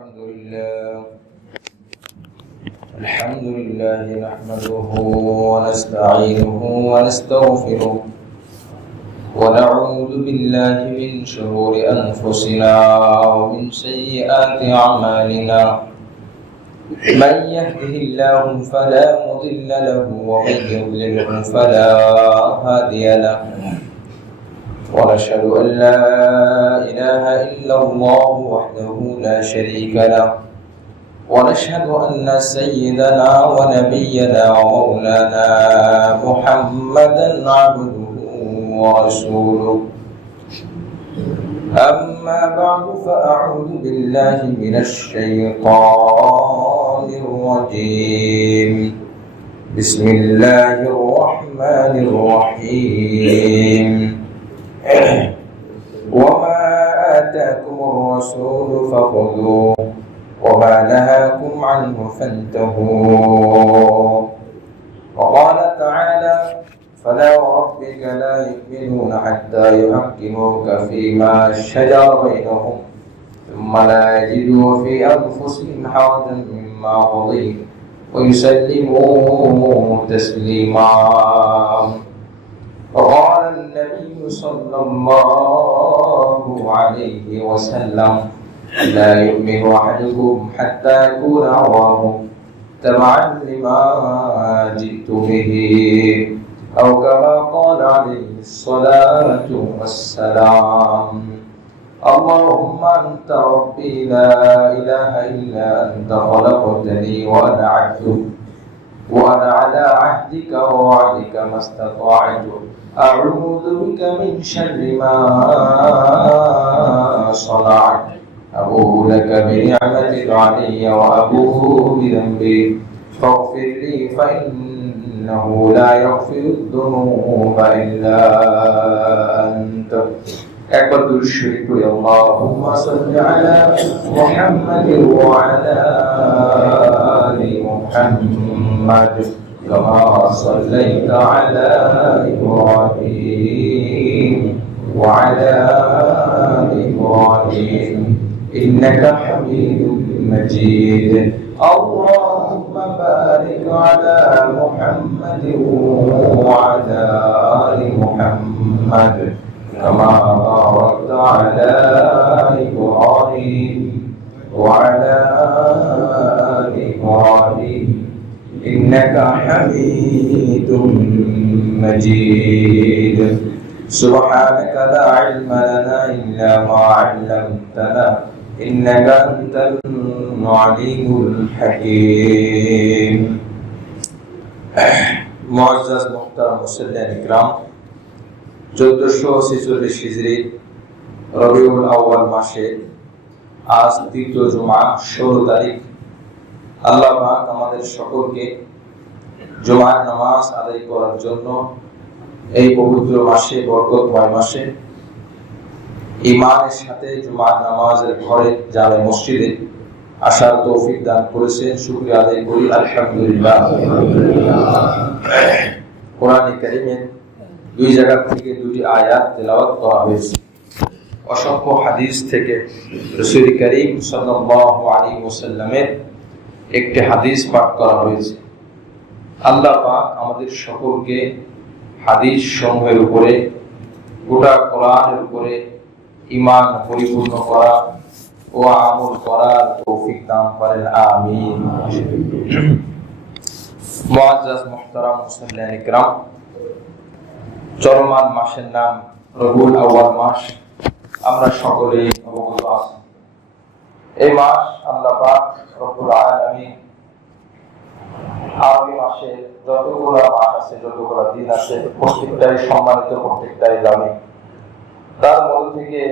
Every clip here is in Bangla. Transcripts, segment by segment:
الحمد لله نحمده ونستعينه ونستغفره ونعوذ بالله من شرور أنفسنا ومن سيئات أعمالنا من يهده الله فلا مضل له ومن يضلله فلا هادي له ونشهد أن لا إله إلا الله وحده لا شريك له ونشهد أن سيدنا ونبينا ومولانا محمدا عبده ورسوله أما بعد فأعوذ بالله من الشيطان الرجيم بسم الله الرحمن الرحيم وما آتاكم الرسول فخذوه وما نهاكم عنه فانتهوا وقال تعالى فلا وربك لا يؤمنون حتى يحكموك فيما شجر بينهم ثم لا يجدوا في أنفسهم حرجا مما قضيت ويسلموا تسليما وقال النبي صلى الله عليه وسلم لا يؤمن أحدكم حتى يكون هواه تبعا لما جئت به أو كما قال عليه الصلاة والسلام اللهم أنت ربي لا إله إلا أنت خلقتني وأنا عبدك وأنا على عهدك ووعدك ما استطعت أعوذ بك من شر ما صنعت أبوء لك بنعمتك علي وأبوء بذنبي فاغفر لي فإنه لا يغفر الذنوب إلا أنت একবার দুরূদ শরীফ পড়ি আল্লাহুম্মা সাল্লি আলা মুহাম্মাদিন ওয়া আলা আলি মুহাম্মাদ কামা সাল্লাইতা আলা ইব্রাহিম ওয়া আলা আলি ইব্রাহিম ইন্নাকা হামিদুম মাজিদ আল্লাহুম্মা বারিক আলা মুহাম্মাদিন ওয়া আলা আলি মুহাম্মাদ كما باركت على إبراهيم وعلى آل إبراهيم إنك حميد مجيد سبحانك لا علم لنا إلا ما علمتنا إنك أنت العليم الحكيم معزز محترم مسلمين الكرام 1446 হিজরি রবিউল আউয়াল মাসে আজ তৃতীয় জুমা 16 তারিখ আল্লাহ পাক আমাদের সকলকে জুমার নামাজ আদায় করার জন্য এই পবিত্র মাসে বরকতময় মাসে ঈমানের সাথে জুমার নামাজের ঘরে জামে মসজিদে আসার তৌফিক দান করেছেন শুকরিয়া আদায় করি আলহামদুলিল্লাহ কোরআনে কারীমের দুই জায়গা থেকে দুটি আয়াত তেলাওয়াত করা হয়েছে অসংখ্য হাদিস থেকে রাসূল করিম সাল্লাল্লাহু আলাইহি ওয়াসাল্লামের একটি হাদিস পাঠ করা হয়েছে আল্লাহ পাক আমাদের সকলকে হাদিস সমূহের উপরে গোটা কোরআনের উপরে ঈমান পরিপূর্ণ করা ও আমল করার তৌফিক দান করেন আমিন মুআজ্জাজ মুহতারাম মুসল্লিয়ান ইকরাম চলমান মাসের নাম রবিউল আউয়াল মাস আমরা সকলেই অবগত আছি এই মাস আল্লাহ পাক রব্বুল আলামিন আরবি মাসে যতগুলো মাস আছে যতগুলো দিন আছে প্রত্যেকটাই সম্মানিত প্রত্যেকটাই দামি তার মধ্যে থেকে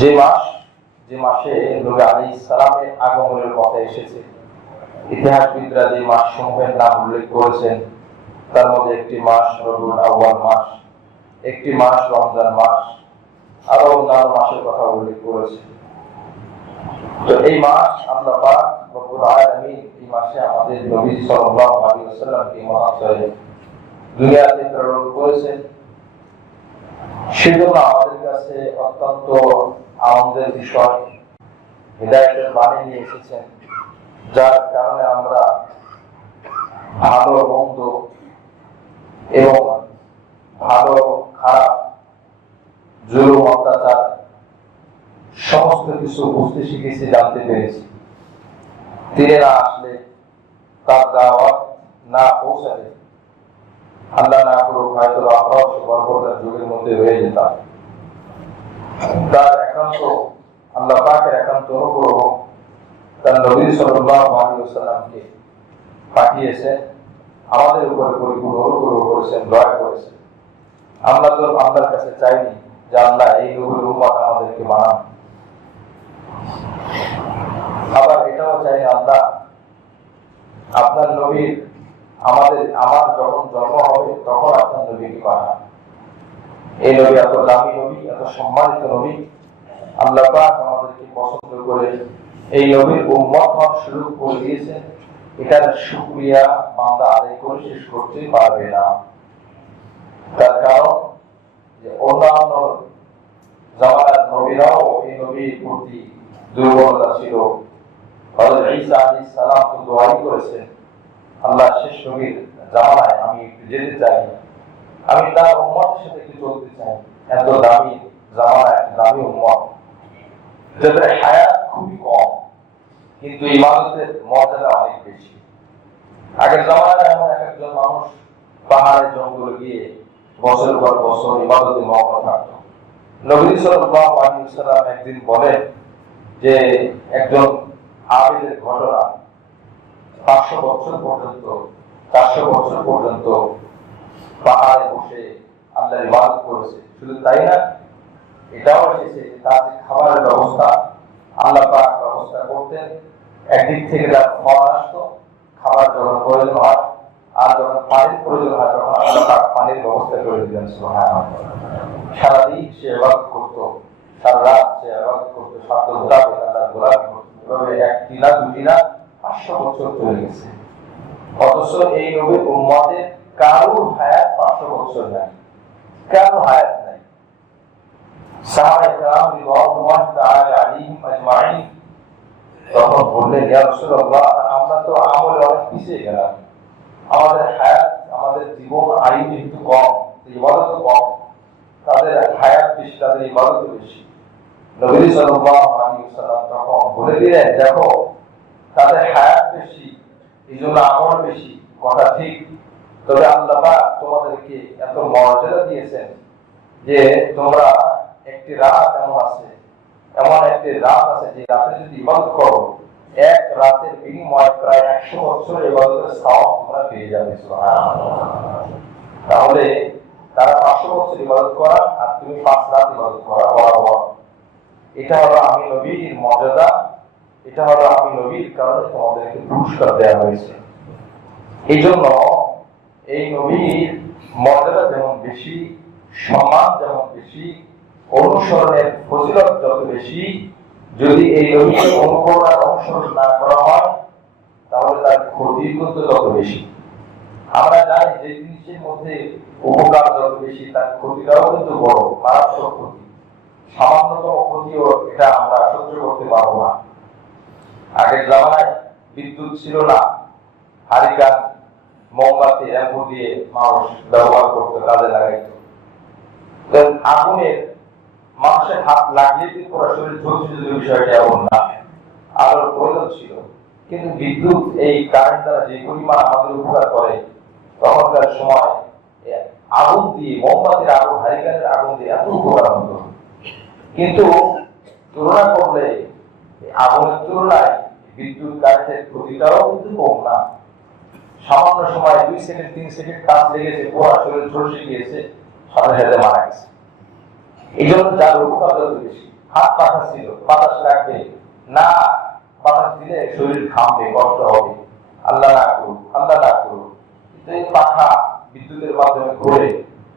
যে মাসে নবী আলাইহিস সালামের আগমনের কথা এসেছে ইতিহাসবিদরা যে মাস সমূহের নাম উল্লেখ করেছেন তার মধ্যে একটি মাস রবিউল আউয়াল মাস একটি মাস রমজান মাস আরো অন্যান্য মাসের কথা উল্লেখ করেছে তো এই মাস আল্লাহ পাক রব্বুল আলামিন এই মাসে আমাদের নবী সাল্লাল্লাহু আলাইহি ওয়াসাল্লামকে মহাশয় দুনিয়াতে প্রেরণ করেছেন সেজন্য আমাদের কাছে অত্যন্ত আনন্দের বিষয় হিদায়াতের বাণী নিয়ে এসেছেন, যার কারণে আমরা ভালো মন্দ এবং ভালো খারাপ, জুলুম অত্যাচার সমস্ত কিছু বুঝতে শিখেছি, জানতে পেরেছি। তিনি না আসলে, তার দাওয়াত না পৌঁছালে, আল্লাহ না করুক হয়তো আমরাও সে বর্বরতার যুগের মধ্যে রয়ে যেতাম। তার একান্ত আল্লাহ পাকের একান্ত অনুগ্রহ তার নবী সাল্লাল্লাহু আলাইহি ওয়াসাল্লামকে পাঠিয়েছেন, আমাদের উপরে পরিপূর্ণ অনুগ্রহ করেছেন, দয়া করেছেন। আমরা তো আল্লাহর কাছে চাইনি যে আল্লাহ এই নবীর উম্মত আমাদেরকে বানান, আবার এটাও চাই আল্লাহ আপনার নবীর আমার যখন জন্ম হবে তখন আপনার নবীকে বানান। এই নবী এত দামি নবী, এত সম্মানিত নবী, আল্লাহ পাক আমাদেরকে পছন্দ করে এই নবীর উম্মত হওয়ার সুযোগ করে দিয়েছেন। এটার শুকরিয়া বান্দা আদায় করে শেষ করতে পারবে না। তার কারণ যে অন্যান্য জামানার নবীরাও এই নবীর প্রতি দুর্বলতা ছিল। হযরত ঈসা আলাইহিস সালাম তো দোয়াই করেছেন, আল্লাহ শেষ নবীর জামানায় আমি একটু যেতে চাই, আমি তার উম্মতের সাথে একটু চলতে চাই। এত দামি জামানায় দামি উম্মত, যাদের হায়াত খুবই কম কিন্তু ইবাদতের মর্যাদা অনেক বেশি। আগের জামানায় এমন একজন মানুষ পাহাড়ে জঙ্গলে গিয়ে বছরের পর বছর ইবাদতে মগ্ন থাকতো। নবী সাল্লাল্লাহু আলাইহি ওয়াসাল্লাম একদিন বলেন যে একজন আবেদের ঘটনা, 500 বছর পর্যন্ত 400 বছর পর্যন্ত পাহাড়ে বসে আল্লাহর ইবাদত করেছে। শুধু তাই না, এটাও এসেছে তার খাবারের ব্যবস্থা আল্লাহ পাক ব্যবস্থা করতেন। একদিক থেকে তার খাবার আসতো, খাবার যখন প্রয়োজন হয়, আর যখন পানির প্রয়োজন হয় তখন আল্লাহ পাক পানির ব্যবস্থা করে দিলেন। সুবহানাল্লাহ। সারাদিন সে ইবাদত করতো, সারা রাত সে ইবাদত করতো, সাধ্য মোতাবেক আল্লাহর গোলামি করতো। এভাবে একটি না দুটি না 500 বছর চলে গেছে। অথচ এই নবীর উম্মতের কারোর হায়াত 500 বছর নাই, কারোর হায়াত নাই। সাহাবায়ে কেরাম রিদওয়ানুল্লাহি তাআলা আলাইহিম আজমাইন তখন বললেন, ইয়া রাসূলুল্লাহ, আমরা তো আমলে অনেক পিছিয়ে গেলাম, আমাদের হায়াত, আমাদের জীবন আয়ু যেহেতু কম, ইবাদত কম, তাদের হায়াত বেশি, তাদের ইবাদত বেশি। নবী সাল্লাল্লাহু আলাইহি ওয়াসাল্লাম তখন বলে দিলেন, দেখো তাদের হায়াত বেশি, এইজন্য আমল বেশি, কথা ঠিক, তবে আল্লাহ পাক তোমাদেরকে এত মর্যাদা দিয়েছেন যে তোমরা একটি রাত এমন একটি রাত আছে যে রাতে যদি ইবাদত করো, এক রাতের বিনিময়ে প্রায় 100 বছর ইবাদতের সওয়াব তোমরা পেয়ে যাবে। সুবহানাল্লাহ। তাহলে তারা 500 বছর ইবাদত করা আর তুমি 5 রাত ইবাদত করা বরাবর। এটা হলো আমি নবীর মর্যাদা, এটা হলো আমি নবীর কারণে তোমাদেরকে পুরস্কার দেওয়া হয়েছে। এই জন্য এই নবীর মর্যাদা যেমন বেশি, সম্মান যেমন বেশি, অনুসরণের ফজিলত যত বেশি, যদি এই নবীকে অনুকরণ আর অনুসরণ না করা হয় তাহলে তার ক্ষতি কিন্তু তত বেশি। আমরা জানি যে জিনিসের মধ্যে উপকার যত বেশি তার ক্ষতিটাও কিন্তু বড়, মারাত্মক ক্ষতি। সামান্যতম ক্ষতিও এটা আমরা সহ্য করতে পারবো না। আগের জামানায় বিদ্যুৎ ছিল না, হারিকেন, মোমবাতি এগুলো দিয়ে মানুষ ব্যবহার করতো, কাজে লাগাইতো। আগুনের মানুষের হাত লাগিয়ে পুরো শরীর ঝলসে যেত, বিষয়টা এমন না, আলোর প্রয়োজন ছিল। কিন্তু বিদ্যুৎ এই কারেন্ট দ্বারা যে পরিমাণ আমাদের উপকার করে, তখনকার সময় আগুন দিয়ে, মোমবাতির আগুন, হারিকেনের আগুন দিয়ে এত উপকার হতো। কিন্তু তুলনা করলে আগুনের তুলনায় বিদ্যুৎ কারেন্টের ক্ষতিটাও কিন্তু কম না। সামান্য সময় 2 সেকেন্ড 3 সেকেন্ড কাজ লেগেছে, পুরো শরীর ঝলসে গিয়েছে, সাথে সাথে মারা গেছে। এই জন্য যার উপকার যত বেশি। হাত বাতাস ছিল, বাতাস লাগবে না, বাতাস দিলে শরীর ঘামবে, কষ্ট হবে, আল্লাহ না করুক, আল্লাহ না করুক। কিন্তু এই পাখা বিদ্যুতের মাধ্যমে ঘোরে,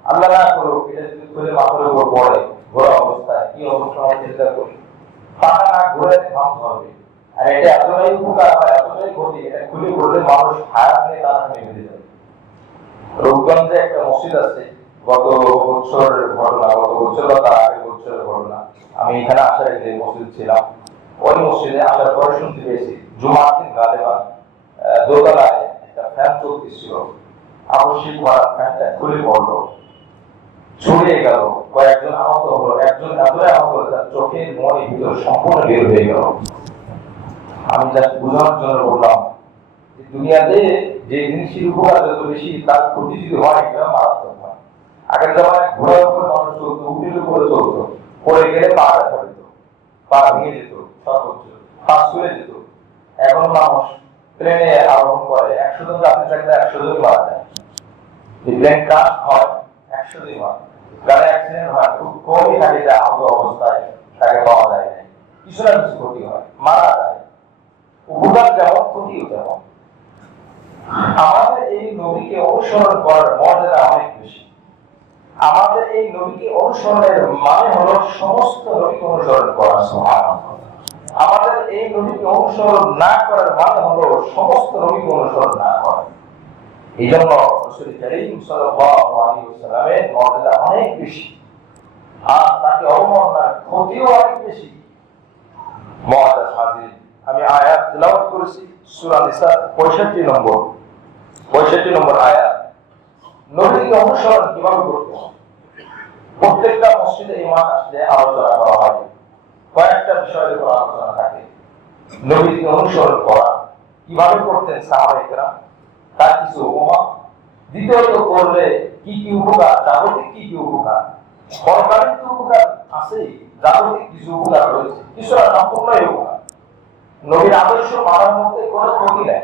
আল্লাহ না করুক, এটা যদি ঘুরে মাথার উপর পড়ে, ঘোরা অবস্থায় কি অবস্থা হয় চিন্তা করি। পাখা না ঘুরে ঘাম ধরবে, আর এটা এতটাই উপকার হয়, এতটাই ক্ষতি, এটা খুলে পড়লে মানুষ হায়াত নিয়ে তারা নেমে যাবে। রূপগঞ্জে একটা মসজিদ আছে, গত বছরের ঘটনা, গত বছর বা তার আগের বছরের ঘটনা। আমি এখানে আসার আগে মসজিদ ছিলাম, ওই মসজিদে আসার পরে শুনতে পেয়েছি জুমার দিন গালেবান দোতলায় একটা ফ্যান চলতেছিল, আবশ্যিক করা ফ্যানটা খুলে পড়লো, ছড়িয়ে গেল, কয়েকজন আহত হলো, একজন এতটাই আহত হলো তার চোখের মনের ভিতর সম্পূর্ণ বের হয়ে গেল। আমি জাস্ট বোঝানোর জন্য বললাম দুনিয়াতে যে জিনিসের উপকার যত বেশি তার ক্ষতি যদি হয় এটা মারাত্মক হয়। আগের জামানায় ঘোড়ার উপরে মানুষ চলতো, উটের উপরে চলতো, পড়ে গেলে পা ব্যথা পেত, পা ভেঙে যেত, সর্বোচ্চ পা ছুঁড়ে যেত। এখন মানুষ প্লেনে আরোহণ করে, 100 জন যাত্রী থাকলে 100 জন মারা যায়। প্লেন ক্রাশ হয় 100 জন মারা, গাড়ি অ্যাক্সিডেন্ট হয় খুব কমই থাকে যে আহত অবস্থায় তাকে পাওয়া যায় না, কিছু না কিছু ক্ষতি হয়, মারা যায়। উপকার যেমন ক্ষতিও তেমন। আমাদের এই নবীকে অনুসরণ করার মর্যাদা অনেক বেশি। আমাদের এই নবীকে অনুসরণের মানে হলো সমস্ত নবীকে অনুসরণ করা। সুবহানাল্লাহ। আমাদের এই নবীকে অনুসরণ না করার মানে হলো সমস্ত নবীকে অনুসরণ না করা। এই জন্য রাসূল কারীম সাল্লাল্লাহু আলাইহি ওয়াসাল্লামের মর্যাদা অনেক বেশি, আর তাকে অবমাননার ক্ষতিও অনেক বেশি। মুআজ্জাজ হাজির, আমি আয়াত তেলাওয়াত করেছি সূরা নিসা 65 নম্বর আয়াত। নবীকে অনুসরণ কিভাবে করতে হয় প্রত্যেকটা মসজিদে ইমাম আসলে আলোচনা করা হয়, কয়েকটা বিষয়ের উপর আলোচনা থাকে। নবীকে অনুসরণ করা কিভাবে করতেন সাহাবায়ে কেরাম, তার কিছু উপমা, দ্বিতীয়ত করলে কি কি উপকার, জাগতিক কি কি উপকার, পরকালীন তো উপকার আছে, জাগতিক কিছু উপকার রয়েছে, কিছুটা সম্পূর্ণই উপকার। নবীর আদর্শ মানার মধ্যে কোনো ক্ষতি নেই,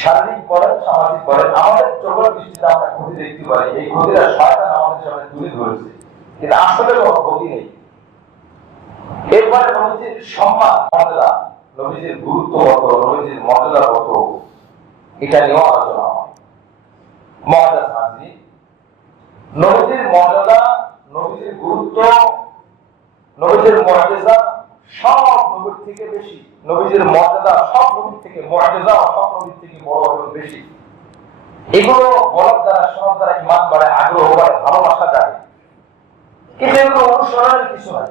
শারীরিক বলেন সামাজিক বলেন। আমাদের চোখের দৃষ্টিতে আমরা ক্ষতি দেখতে পারি, এই ক্ষতিটা শয়তান আমাদের সামনে তুলে ধরেছে, কিন্তু আসলে কোনো ক্ষতি নেই। এরপরে নবীজির সম্মান মর্যাদা, নবীজির গুরুত্ব কত, নবীজির মর্যাদা কত, এটা নিয়েও আলোচনা হয়। মুআজ্জাজ হাজির, নবীজির মর্যাদা, নবীজির গুরুত্ব, নবীজির মুআজিজা সব নবীর থেকে বেশি। নবীজির মর্যাদা সব নবীর থেকে, মুআজিজা সব নবীর থেকে বড় এবং বেশি। এগুলো বলার দ্বারা, শোনার দ্বারা ঈমান বাড়ে, আগ্রহ বাড়ে, ভালোবাসা জাগে, কিন্তু এগুলো অনুসরণের কিছু নাই।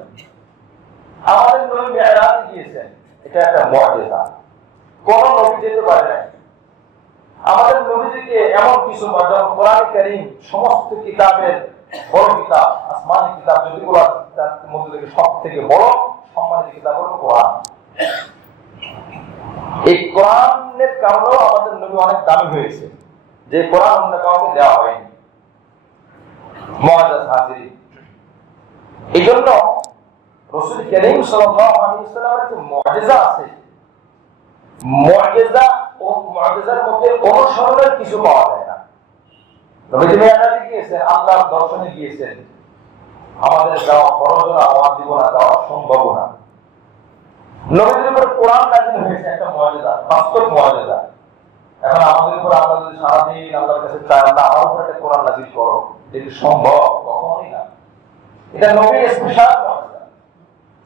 আমাদের নবী মিরাজে গিয়েছেন, এটা একটা মুআজিজা, কোন নবী যেতে পারে না। আমাদের নবীজিকে এমন কিছু যেমন কোরআন কারীম সমস্ত কিতাবের বড় কিতাব, আসমানি কিতাব যদিগুলো তার মধ্যে থেকে সব থেকে বড় সম্মানিত কিতাব হলো কোরআন। এই কোরআনের কারণেও আমাদের নবী অনেক দামি হয়েছে, যে কোরআন অন্য কাউকে দেওয়া হয়নি। মুআজ্জাজ হাজির, এই জন্য রাসূল কারীম সাল্লাল্লাহু আলাইহি ওয়াসাল্লামের যে মুআজিজা আছে, মুআজিজা ও মুআজিজার মধ্যে অনুসরণের কিছু পাওয়া যায় না। নবীজি মিরাজে গিয়েছেন, আল্লাহর দর্শনে গিয়েছেন, আমাদের যাওয়া ফরজ না, ওয়াজিব না, যাওয়া সম্ভব না। নবীজির উপর কোরআন নাযিল হয়েছে, একটা মুআজিজা, বাস্তব মুআজিজা। এখন আমাদের উপর আমরা যদি সারাদিন আল্লাহর কাছে চাই, আল্লাহ আমার উপর একটা কোরআন নাযিল করো, এটা সম্ভব? কখনোই না। এটা নবীর স্পেশাল মুআজিজা।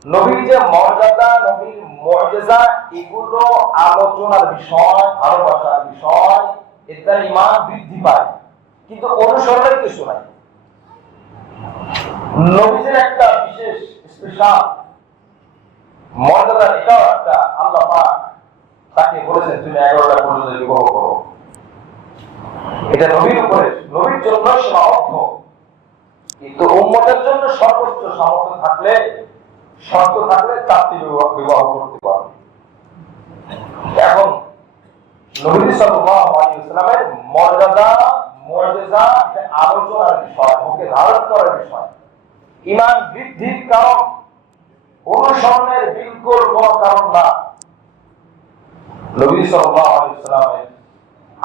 নবীর যে মর্যাদা, নবীর মুআজিজা, এগুলো আলোচনার বিষয়, ভালোবাসার বিষয়, এতে ঈমান বৃদ্ধি পায়, কিন্তু অনুসরণের কিছু নাই। নবীজির একটা বিশেষ স্পেশাল মর্যাদা, এটাও একটা, আল্লাহ পাক তাকে বলেছেন তুমি 11টা পর্যন্ত বিবাহ করো। এটা নবীর উপরে, নবীর জন্য সীমাবদ্ধ, কিন্তু উম্মতের জন্য সর্বোচ্চ সামর্থ্য থাকলে, শর্ত থাকলে 4টি বিবাহ করতে পারবে। এখন নবী সাল্লাল্লাহু আলাইহি ওয়াসাল্লামের মর্যাদা, মুআজিজা, এটা আলোচনার বিষয়, মুখে ধারণ করার বিষয়, ঈমান বৃদ্ধির কারণ, অনুসরণের বিলকুল কোনো কারণ না। নবী সাল্লাল্লাহু আলাইহি ওয়াসাল্লামের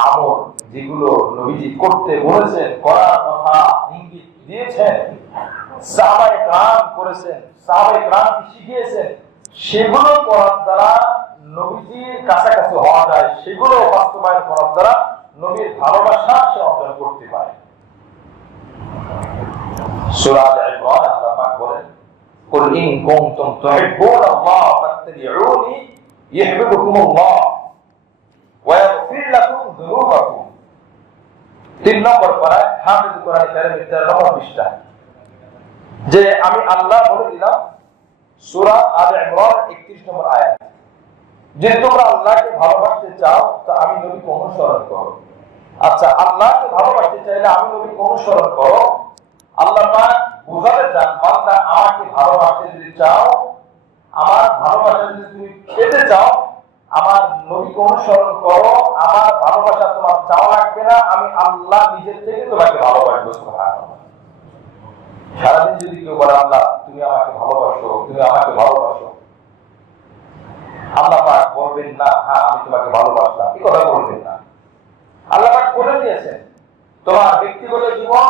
আমল যেগুলো নবীজি করতে বলেছেন, করার কথা ইঙ্গিত দিয়েছেন, সাহাবায়ে কেরাম করেছেন, সাহাবায়ে কেরাম শিখিয়েছেন, সেগুলো করার দ্বারা নবীজির কাছাকাছি হওয়া যায়, সেগুলো বাস্তবায়ন করার দ্বারা নবীর ভালোবাসা সে অর্জন করতে পারে। সূরা আল ইমরান আল্লাহ পাক বলেন, কুল ইন কুনতুম তুহিব্বুনাল্লাহ ফাত্তাবিউনি ইউহিব্বুকুমুল্লাহ ওয়া ইয়াগফির লাকুম যুনুবাকুম। 3 নম্বর পারায় হাফিজ কোরআন কারীমের 13 নম্বর পৃষ্ঠা, যে আমি আল্লাহ বলে দিলাম সূরা আলে ইমরান 31 নম্বর আয়াত। যদি তোমরা আল্লাহকে ভালোবাসতে চাও তো আমি নবীকে অনুসরণ করো। আচ্ছা, আল্লাহকে ভালোবাসতে চাইলে আমি নবীকে অনুসরণ করো। আল্লাহ পাক বুঝাতে চান, বান্দা আমাকে ভালোবাসতে যদি চাও, আমার ভালোবাসা যদি তুমি পেতে চাও, আমার নবীকে অনুসরণ করো। আমার ভালোবাসা তোমার চাওয়া লাগবে না, আমি আল্লাহ নিজের থেকে তোমাকে ভালোবাসবো। সুবহানাল্লাহ। সারাদিন যদি কেউ বলে আল্লাহ তুমি আমাকে ভালোবাসো, তুমি আমাকে ভালোবাসো, আল্লাহ পাক বলবেন না হ্যাঁ আমি তোমাকে ভালোবাসলাম, এই কথা বলবেন না। আল্লাহ পাক বলে দিয়েছেন তোমার ব্যক্তিগত জীবন,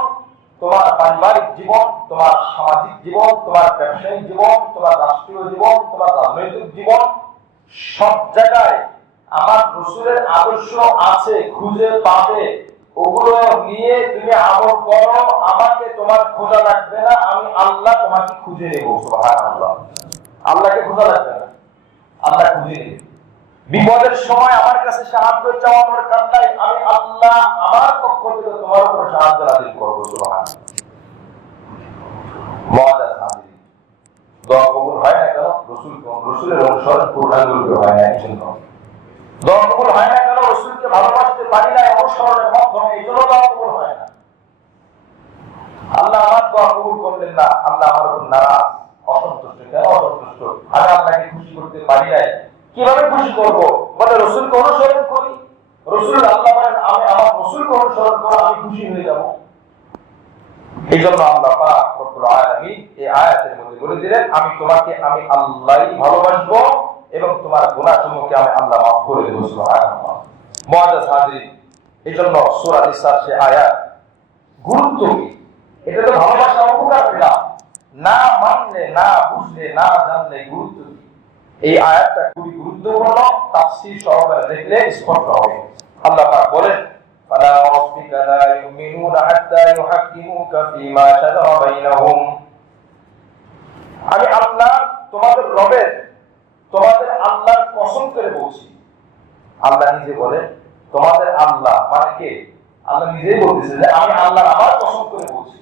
তোমার পারিবারিক জীবন, তোমার সামাজিক জীবন, তোমার ব্যবসায়িক জীবন, তোমার রাষ্ট্রীয় জীবন, তোমার রাজনৈতিক জীবন, সব জায়গায় আমার রাসূলের আদর্শ আছে, খুঁজে পাবে। ওগুলো নিয়ে তুমি আমল করো, আমাকে তোমার খোঁজা লাগবে না, আমি আল্লাহ তোমাকে খুঁজে নেব। সুবহানাল্লাহ। আল্লাহকে খোঁজা লাগবে না, আল্লাহ খুঁজে নেবে। বিপদের সময় আমার কাছে সাহায্য চাওয়া দরকার নাই, আমি আল্লাহ আমার পক্ষ থেকে তোমার উপর সাহায্য নাযিল করব। সুবহানাল্লাহ। মুআজ্জাজ হাজির, দোয়া কবুল হয় না কেন? রাসূলের অনুসরণ পূর্ণাঙ্গরূপে হয় না, এই জন্য। দোয়া কবুল হয় না কেন? রাসূলকে ভালোবাসতে পারি না অনুসরণের মাধ্যমে, এই জন্য দোয়া কবুল হয় না। আল্লাহ আমার দোয়া কবুল করলেন না, আল্লাহ আমার উপর নারাজ, অসন্তুষ্ট। কেন অসন্তুষ্ট? আমি আল্লাহকে খুশি করতে পারি নাই। কিভাবে খুশি করব? বলে রাসূলকে অনুসরণ করি। রাসূল আল্লাহ বলেন আমি আমার রাসূলকে অনুসরণ করব, আমি খুশি হয়ে যাব। এই জন্য আল্লাহ পাক রব্বুল আলামিন এই আয়াতের মধ্যে বলে দিলেন আমি তোমাকে আমি আল্লাহই ভালোবাসবো এবং তোমার গুনাহসমূহকে আমি আল্লাহ মাফ করে দেব। সুবহানাল্লাহ। মুআজ্জাজ হাজির, এই জন্য সূরা নিসার সে আয়াত গুরুত্ব কি? এটা তো ভালোবাসা উপকার পেলাম, না মানলে, না বুঝলে, না জানলে গুরুত্ব কি? এই আয়াতটা খুবই গুরুত্বপূর্ণ, তাফসীর সহকারে দেখলে স্পষ্ট হবে। আল্লাহ পাক বলেন ফালা রাব্বিকা লা ইউমিনুনা হাত্তা ইউহাক্কিমুকা ফীমা শাজারা বাইনাহুম। আমি আল্লাহ তোমাদের রবের, তোমাদের আল্লাহর কসম করে বলছি। আল্লাহ নিজে বলেন তোমাদের আল্লাহ মানে কে? আল্লাহ নিজেই বলতেছে যে আমি আল্লাহ আমার কসম করে বলছি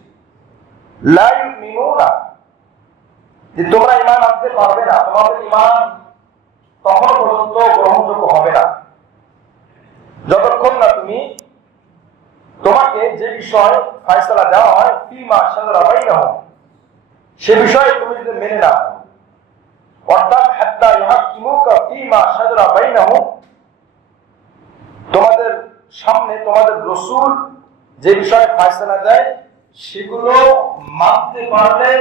লা ইউমিনুনা, যে তোমরা ঈমান আনতে পারবে না, তোমাদের ঈমান তখন পর্যন্ত গ্রহণযোগ্য হবে না যতক্ষণ না তুমি তোমাকে যে বিষয় ফয়সালা দেওয়া হয় ফীমা শাজারা বাইনাহুম, সে বিষয়ে তুমি যদি মেনে নাও, অর্থাৎ হাত্তা ইউহাক্কিমুকা ফীমা শাজারা বাইনাহুম, তোমাদের সামনে তোমাদের রাসূল যে বিষয়ে ফয়সালা দেয় সেগুলো মানতে পারলে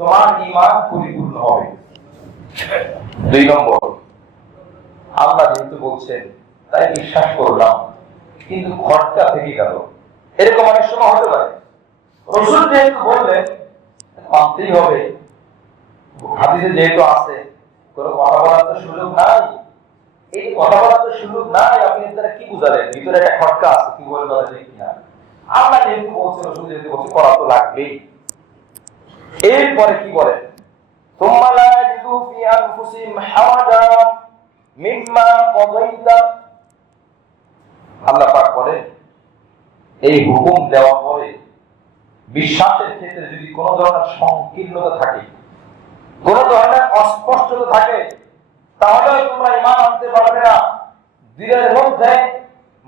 তোমার ঈমান পরিপূর্ণ হবে। 2 নম্বর, আল্লাহ যেহেতু বলছেন তাই বিশ্বাস করলাম, কিন্তু খটকা থেকে গেল। এরকম অনেক সময় হতে পারে, রাসূল যেহেতু বললেন মানতেই হবে, হাদিসে যেহেতু আছে, কোনো কথা বলার তো সুযোগ নাই। এই কথা বলার তো সুযোগ নাই, আপনি এর কি বুঝালেন? ভিতরে একটা খটকা আছে, কি বলে বলা যায় কিনা। আল্লাহ যেহেতু বলছে, রাসূল যেহেতু বলছে, করা তো লাগবেই। এরপরে কি বলেন? সুম্মা লা ইয়াজিদু ফি আনফুসিহিম হারাজান মিম্মা কাযাইতা। আল্লাহ পাক বলেন এই হুকুম দেওয়ার পরে বিশ্বাসের ক্ষেত্রে যদি কোনো ধরনের সংকীর্ণতা থাকে, কোনো ধরনের অস্পষ্টতা থাকে, তাহলে তোমরা ঈমান আনতে পারবে না। দিলের মধ্যে,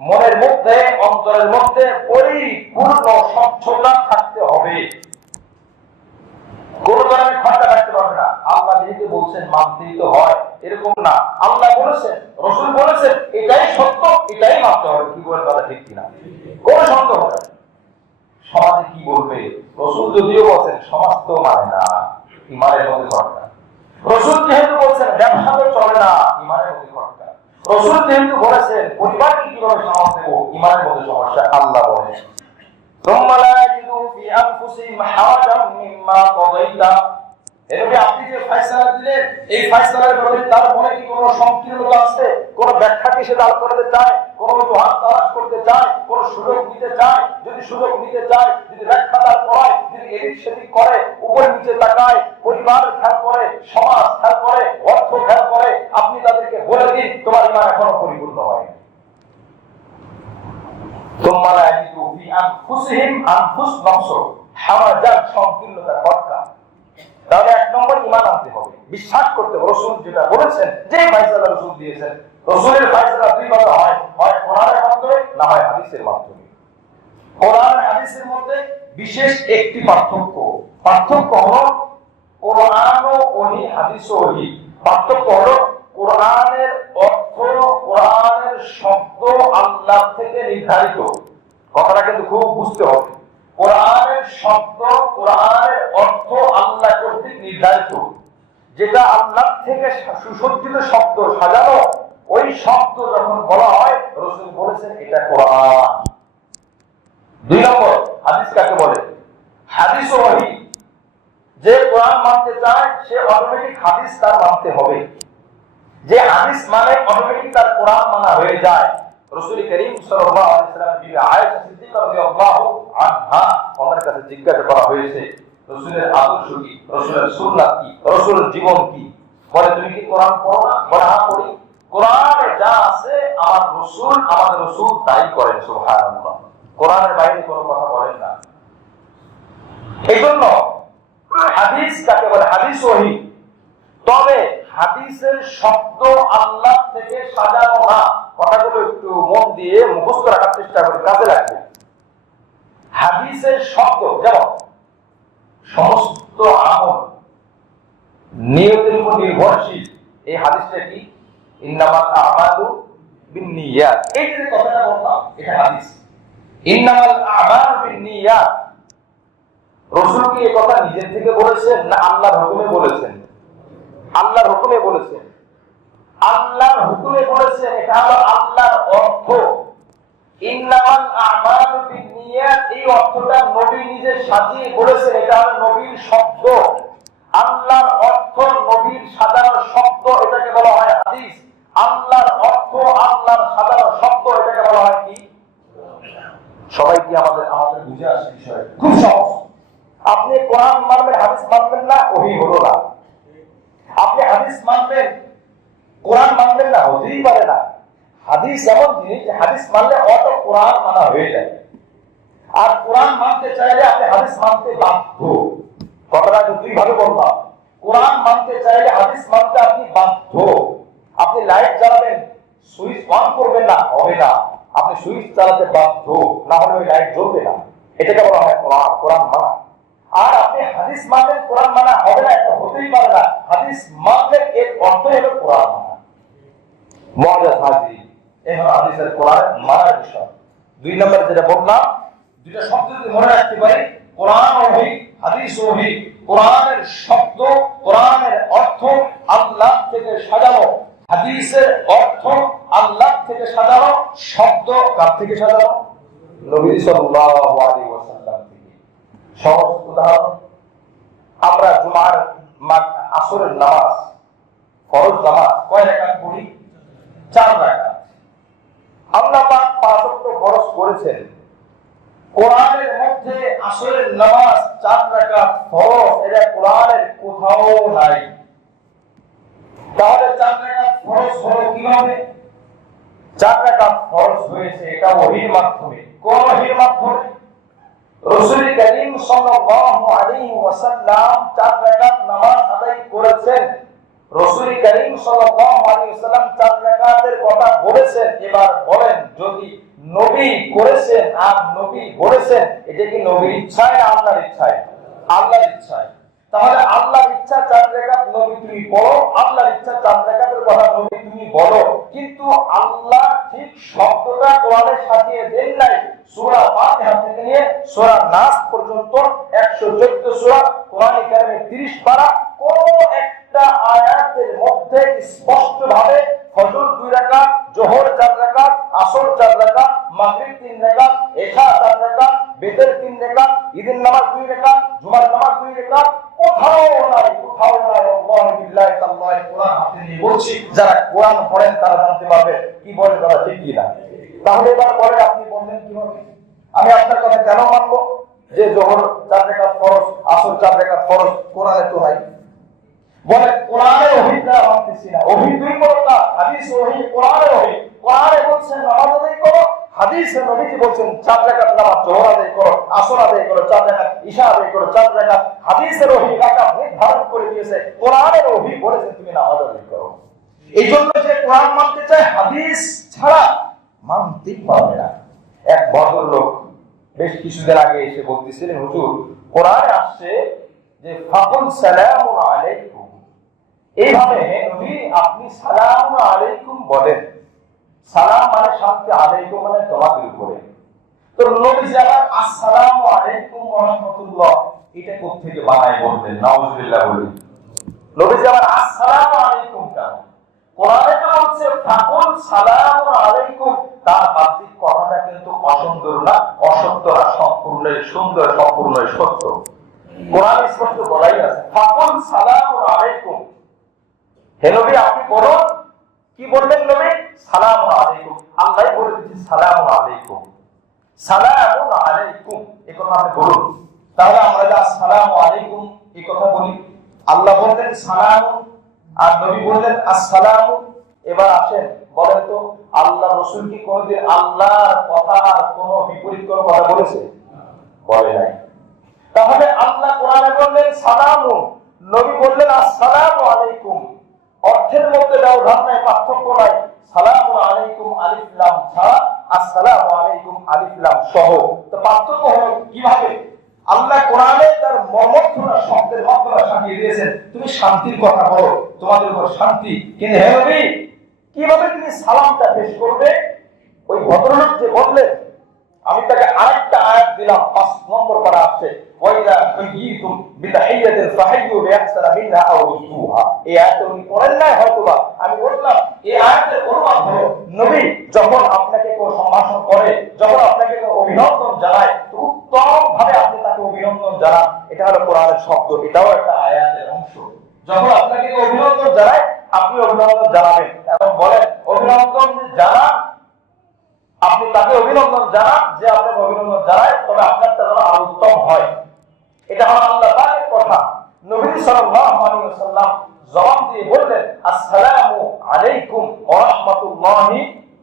মনের মধ্যে, অন্তরের মধ্যে পরিপূর্ণ স্বচ্ছতা থাকতে হবে, কোন ধরনের খটকা থাকতে পারবে না। আল্লাহ যেহেতু বলছেন মানতেই তো হয়, এরকম না। আল্লাহ বলেছেন, রাসূল বলেছেন, এটাই সত্য, এটাই মানতে হবে। কি বলে কথা ঠিক কিনা? কোন সন্দেহ হবে। সমাজে কি বলবে? রাসূল যদিও বলেন, সমাজ তো মানে না, ঈমানের মধ্যে খটকা। রাসূল যেহেতু বলেছেন ব্যবসা তো চলে না, ঈমানের মধ্যে খটকা। রাসূল যেহেতু বলেছেন পরিবারকে কিভাবে সামাল দেব, ঈমানের মধ্যে সমস্যা। আল্লাহ বলেন ثم لا يجدوا في أنفسهم حرجا مما قضيت। এভাবে আপনি যে ফয়সালা দিলেন, এই ফয়সালার ব্যাপারে তার মনে কি কোনো সংকীর্ণতা আছে? কোন ব্যাখ্যা কি সে দাঁড় করতে চায়? কোন অজুহাত তালাশ করতে চায়? কোন সুযোগ নিতে চায়? যদি সুযোগ নিতে চায়, যদি ব্যাখ্যা দাঁড় করায়, যদি এদিক সেদিক করে, উপরে নিচে তাকায়, পরিবার খেয়াল করে, সমাজ খেয়াল করে, অর্থ খেয়াল করে, আপনি তাদেরকে বলে দিন তোমার ঈমান এখনো পরিপূর্ণ হয়নি। সুম্মা লা ইয়াজিদু ফি আনফুসিহিম, আনফুস নফস, হারাজান সংকীর্ণতা, খটকা। তাহলে 1 নম্বর ঈমান আনতে হবে, বিশ্বাস করতে হবে রাসূল যেটা বলেছেন, যে ফয়সালা রাসূল দিয়েছেন। রাসূলের ফয়সালা দুই ভাবে হয়, হয় কোরআনের মাধ্যমে, না হয় হাদিসের মাধ্যমে। কোরআন হাদিসের মধ্যে বিশেষ একটি পার্থক্য হলো কোরআন ও ওহী, হাদিস ও ওহী। পার্থক্য হলো কোরআনের অর্থ, কোরআনের শব্দ আল্লাহ থেকে নির্ধারিত। কথাটা কিন্তু খুব বুঝতে হবে। কোরআনের শব্দ, কোরআনের অর্থ আল্লাহ কর্তৃক নির্ধারিত। যেটা আল্লাহ থেকে সুসজ্জিত শব্দ, সাজানো, ওই শব্দ যখন বলা হয়, রাসূল বলেছেন এটা কোরআন। দুই নম্বর, হাদিস কাকে বলে? হাদিস ও ওহী। যে কোরআন মানতে চায় সে অটোমেটিক হাদিস তার মানতে হবে। যে হাদিস মানে অটোমেটিক তার কোরআন মানা হয়ে যায়। রাসূল করিম সাল্লাল্লাহু আলাইহি ওয়াসাল্লাম বিবি আয়েশা সিদ্দিকা রাদিয়াল্লাহু আনহা ওনার কাছে জিজ্ঞাসা করা হয়েছে, রাসূলের আদর্শ কি, রাসূলের সুন্নাত কি, রাসূলের জীবন কি? বলে, তুমি কি কোরআন পড়ো না? বলে, হ্যাঁ পড়ি। কোরআনে যা আছে আমাদের রাসূল তাই করেন। সুবহানাল্লাহ। কোরআনের বাইরে কোনো কথা বলেন না। এইজন্য হাদিস কাকে বলে? হাদিস ওহী। তবে হাদিসের শব্দ আল্লাহ থেকে সাজানো না। কথাগুলো একটু মন দিয়ে মুখস্থ রাখার চেষ্টা করি, কাজে লাগবে। হাদিসের শব্দ যেমন সমস্ত আমল নিয়তের উপর নির্ভরশীল। এই হাদিসটা কি? ইন্নামাল আমালু বিন্নিয়াত। এই যে কথাটা বললাম, এটা হাদিস। ইন্নামাল আমালু বিন্নিয়াত। রাসূল কি এই কথা নিজের থেকে বলেছেন, না আল্লাহর হুকুমে বলেছেন? আল্লাহর হুকুমে বলেছেন। আল্লাহর হুকুমে বলেছেন, এটা হলো আল্লাহর অর্থ। ইন্নামাল আমালু বিন্নিয়াত, এই অর্থটা নবী নিজে সাজিয়ে বলেছেন, এটা হলো নবীর শব্দ। আল্লাহর অর্থ নবীর সাজানো শব্দ, এটাকে বলা হয় হাদিস। আল্লাহর অর্থ, আল্লাহর সাজানো শব্দ, এটাকে বলা হয় কি? সবাই কি আমাদের বুঝে আসে বিষয়? খুব সহজ। আপনি কোরআন মানবেন, হাদিস মানবেন না, ওহী হলো না। আপনি হাদিস মানবেন, কোরআন মানবেন না, হতেই পারে না। হাদিস এমন জিনিস, হাদিস মানলে অটো কোরআন মানা হয়ে যায়। আর কোরআন মানতে চাইলে আপনি হাদিস মানতে বাধ্য। কথাটা দুই ভাবে বললাম। কোরআন মানতে চাইলে হাদিস মানতে আপনি বাধ্য। আপনি লাইট জ্বালাবেন, সুইচ অন করবেন না, হবে না। আপনি সুইচ চালাতে বাধ্য, না হলে ওই লাইট জ্বলবে না। এটাকে বলা হয় কোরআন মানা। আর আপনি হাদিস মানবেন, কোরআন মানা হবে না, এটা হতেই পারে না। হাদিস মানলে এর অর্থ হলো কোরআন মানা। মুআজ্জাজ হাজির, এই হলো হাদিসের কোরআন মানার বিষয়। দুই নম্বরে যেটা বললাম, দুইটা শব্দ যদি মনে রাখতে পারি, কোরআন ওহী, হাদিস ওহী। কোরআনের শব্দ, কোরআনের অর্থ আল্লাহ থেকে সাজানো। হাদিসের অর্থ আল্লাহ থেকে সাজানো, শব্দ কার থেকে সাজানো? নবী সাল্লাল্লাহু আলাইহি ওয়াসাল্লাম থেকে। সহজ উদাহরণ, আমরা জুমার আসরের নামাজ, ফরজ নামাজ কয় রাকাত পড়ি? 4 রাকাত। আল্লাহ পাক 5 ওয়াক্ত ফরজ করেছেন। কোরআনের মধ্যে আসরের নামাজ 4 রাকাত ফরজ, এটা কোরআনের কোথাও নাই। তাহলে 4 রাকাত ফরজ হলো কিভাবে? 4 রাকাত ফরজ হয়েছে এটা ওহীর মাধ্যমে। কোন ওহীর মাধ্যমে? রাসূল করিম সাল্লাল্লাহু আলাইহি ওয়াসাল্লাম 4 রাকাত নামাজ আদায় করেছেন। রাসূল করিম সাল্লাল্লাহু আলাইহি ওয়াসাল্লাম 4 রাকাতের কথা বলেছেন। এবার বলেন, যদি নবী করেছেন আর নবী বলেছেন, এটা কি নবীর ইচ্ছায় না আল্লাহর ইচ্ছায়? আল্লাহর ইচ্ছায়। তাহলে আল্লাহর ইচ্ছা 4 রাকাত নবী তুমি পড়ো, আল্লাহর ইচ্ছা 4 রাকাতের কথা নবী তুমি বলো। কিন্তু আল্লাহ ঠিক শব্দটা কোরআনে সাজিয়ে দেন নাই। সূরা ফাতিহা থেকে নিয়ে সূরা নাস পর্যন্ত 114 সূরা, কোরআনে কারিমে 30 পারা, কোন একটা আয়াতের মধ্যে স্পষ্ট ভাবে ফজর 2 রাকাত, যোহর 4 রাকাত, আসর 4 রাকাত, মাগরিব 3 রাকাত, ইশা 4 রাকাত, বেতর 3 রাকাত, ঈদের নামাজ 2 রাকাত, জুমার নামাজ 2 রাকাত, কোথাও নাই, কোথাও নাই। আল্লাহু বিল্লাহি তাআলা কোরআন হাতে নিয়ে বলছি, যারা কোরআন পড়েন তারা জানতে পারবে কি বলে তারা ঠিক কি না। তাহলে এবার বলে, আপনি বললেন কিভাবে? আমি আপনার কথা কেন মানবো যে যোহর 4 রাকাত ফরজ, আসর 4 রাকাত ফরজ? কোরআনে তো নাই। বলে কোরআনে ওহী দ্বারা মানতেছি না। ওহী দুই প্রকার, হাদিস ওহী, কোরআনে ওহী। কোরআনে বলছে নামাজ আদায় করো, হাদিসে নবীজি বলছেন 4 রাকাত নামাজ জোহর আদায় করো, আসর আদায় করো, 4 রাকাত ঈশা আদায় করো, 4 রাকাত। হাদিসের ওহী রাকাত নির্ধারণ করে দিয়েছে, কোরআনের ওহী বলেছে তুমি নামাজ আদায় করো। এই জন্য যে কোরআন মানতে চায় হাদিস ছাড়া মানতেই পারবে না। এক ভদ্রলোক বেশ কিছুদিন আগে এসে বলতেছিলেন, হুজুর কোরআনে আসছে যে ফাকুল সালামুন আলাইকুম, এইভাবে নবী আপনি সালামুন আলাইকুম বলেন। সালাম মানে শান্তি, আলাইকুম মানে তোমাদের উপরে। তো নবী আবার আসসালামু আলাইকুম ওয়া রাহমাতুল্লাহ এটা কোথা থেকে বানায় বলতেন? নাউজুবিল্লাহ বলি। নবী আবার আসসালামু আলাইকুম কেন? কোরআনে তো বলছে ফাকুল সালামুন আলাইকুম, তার বাহ্যিক কথাটা কিন্তু অসুন্দর না, অসত্য না, সম্পূর্ণই সুন্দর, সম্পূর্ণই সত্য। কোরআন স্পষ্ট বলাই আছে ফাকুল সালামুন আলাইকুম। হে নবী আপনি বলুন, কি বললেন নবী? সালামুন আলাইকুম। আল্লাহ বলে দিয়েছেন সালামুন আলাইকুম, সালামুন আলাইকুম এই কথা আপনি বলুন। তাহলে আমরা যে আসসালামু আলাইকুম এই কথা বলি, আল্লাহ বললেন সালামুন আর নবী বললেন আসসালামু। এবার আসেন বলেন তো, আল্লাহ রাসূল কি কোনদিন আল্লাহর কথার কোনো বিপরীত কোনো কথা বলেছে? বলে নাই। তাহলে আল্লাহ কোরআনে বললেন সালামু, নবী বললেন আসসালামু আলাইকুম, অর্থের মধ্যে ব্যবধান নাই, পার্থক্য নাই। সালামু আলাইকুম আলিফ লাম ছাড়া, আসসালামু আলাইকুম আলিফ লাম সহ। তো পার্থক্য হলো কিভাবে? আল্লাহ কোরআনে তার মর্মর্থনা শব্দের মাধ্যমে সাজিয়ে দিয়েছেন, তুমি শান্তির কথা বলো, তোমাদের উপর শান্তি। কিন্তু হে নবী কিভাবে তুমি সালামটা পেশ করবে? ওই ভদ্রলোক যে বললেন, আমি তাকে আরেকটা আয়াত দিলাম, 5 নম্বর পারা আছে ওয়াইদা হুইয়িতুম বিতাহিয়াতিন ফাহাইয়ু বিআহসানা মিনহা আও রুদ্দুহা। এই আয়াত উনি পড়েন নাই হয়তোবা, আমি বললাম এই আয়াতের অনুবাদ হলো নবী যখন আপনাকে কেউ সম্ভাষণ করে, যখন আপনাকে কেউ অভিনন্দন জানায়, তো উত্তম ভাবে আপনি তাকে অভিনন্দন জানান। এটা হলো কোরআনের শব্দ, এটাও একটা আয়াতের অংশ। যখন আপনাকে কেউ অভিনন্দন জানায় আপনি অভিনন্দন জানাবেন এবং বলেন অভিনন্দন জানান, আপনি তাকে অভিনন্দন জানান যে আপনাকে অভিনন্দন জানায়, তবে আপনারটা যেন আরো উত্তম হয়। এটা হলো আল্লাহ পাকের কথা। নবী সাল্লাল্লাহু আলাইহি ওয়াসাল্লাম জবাব দিয়ে বললেন আসসালামু আলাইকুম ওয়া রাহমাতুল্লাহি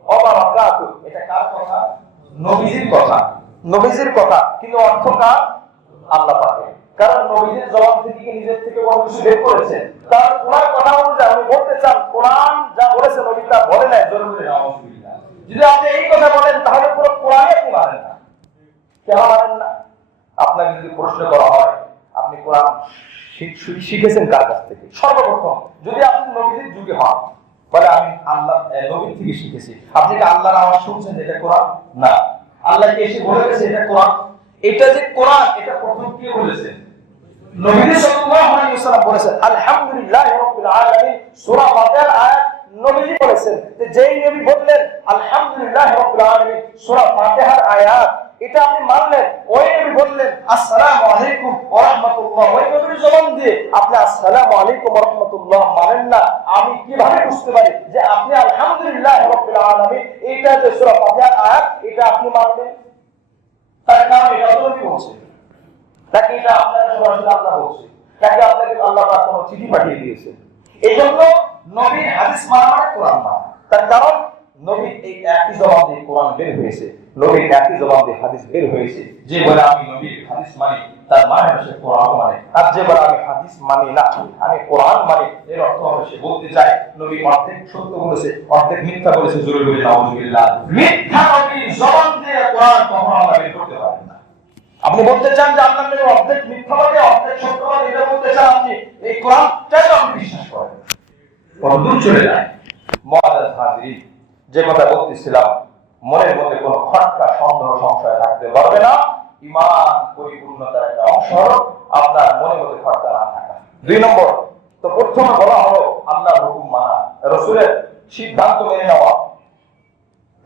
ওয়া বারাকাতুহু। এটা কার কথা? নবীজির কথা, নবীজির কথা। কিন্তু অর্থ কার? আল্লাহ পাকের। কারণ নবীজির জবাব থেকে নিজের থেকে কোনো কিছু বের করেছেন, তার কোরআন কথা অনুযায়ী আমি বলতে চান কোরআন যা বলেছে নবী তা বলে নাই। জরুরি নাউজুবিল্লাহ। যদি আপনি এই কথা বলেন তাহলে পুরো কোরআনই আপনি মানেন না। কেন মানেন না? আপনাকে যদি প্রশ্ন করা হয় আপনি কোরআন শিখেছেন কার কাছ থেকে? সর্বপ্রথম যদি আপনি নবীর যুগে হন, বলে আমি আল্লাহ নবীর থেকে শিখেছি, আপনি কি আল্লাহর আওয়াজ শুনছেন এটা কোরআন? না। আল্লাহকে এসে বলে গেছে এটা কোরআন। এটা যে কোরআন এটা প্রথম কে বলেছেন? নবী সাল্লাল্লাহু আলাইহি ওয়াসাল্লাম বলেছেন আলহামদুলিল্লাহি রাব্বিল আলামিন। সূরা ফাতিহার আয়াত নবীজি বলেছেন যে যেই নবী বললেন আলহামদুলিল্লাহি রাব্বিল আলামিন সূরা ফাতিহার আয়াত, এটা আপনি মানলেন। ওই নবী বললেন আসসালামু আলাইকুম ওয়া রাহমাতুল্লাহ, ওই নবীর জবান দিয়ে আপনি আসসালামু আলাইকুম ওয়া রাহমাতুল্লাহ মানেন না। আমি কিভাবে বুঝতে পারি যে আপনি আলহামদুলিল্লাহি রাব্বিল আলামিন এটা যে সূরা ফাতিহার আয়াত এটা আপনি মানবেন? তার কারণ এটা নবী বলছেন নাকি এটা আপনাকে সরাসরি আল্লাহ বলছে, নাকি আপনাকে আল্লাহ পাক কোনো চিঠি পাঠিয়ে দিয়েছে? এই জন্য নবীর হাদিস মানা মানে কোরআন মানা। তার কারণ নবীর এই একই জবান দিয়ে কোরআন বের হয়েছে, নবীর একই জবান দিয়ে হাদিস বের হয়েছে। যে বলে আমি নবীর হাদিস মানি তার মানে হচ্ছে কোরআন মানে, আর যে বলে আমি হাদিস মানি না আমি কোরআন মানি এর অর্থ হলো সে বলতে চায় নবী অর্ধেক সত্য বলেছে অর্ধেক মিথ্যা বলেছে। জোরে বলে নাউজুবিল্লাহ। মিথ্যা নবীর জবান দিয়ে কোরআন কখনো আল্লাহ বের করতে পারেন না। আপনি বলতে চান যে আপনার নবী অর্ধেক মিথ্যাবাদী অর্ধেক সত্যবাদী, এটা বলতে চান আপনি, এই কোরআনটাই আপনি বিশ্বাস করেন, কতদূর চলে যায়। মুআজ্জাজ হাজির, যে কথা বলতেছিলাম মনের মধ্যে কোনো খটকা সন্দেহ সংশয় থাকতে পারবে না। ঈমান পরিপূর্ণতার একটা অংশ হলো আপনার মনের মধ্যে খটকা না থাকা। 2 নম্বর, তো প্রথমে বলা হলো আল্লাহর হুকুম মানা, রাসূলের সিদ্ধান্ত মেনে নেওয়া।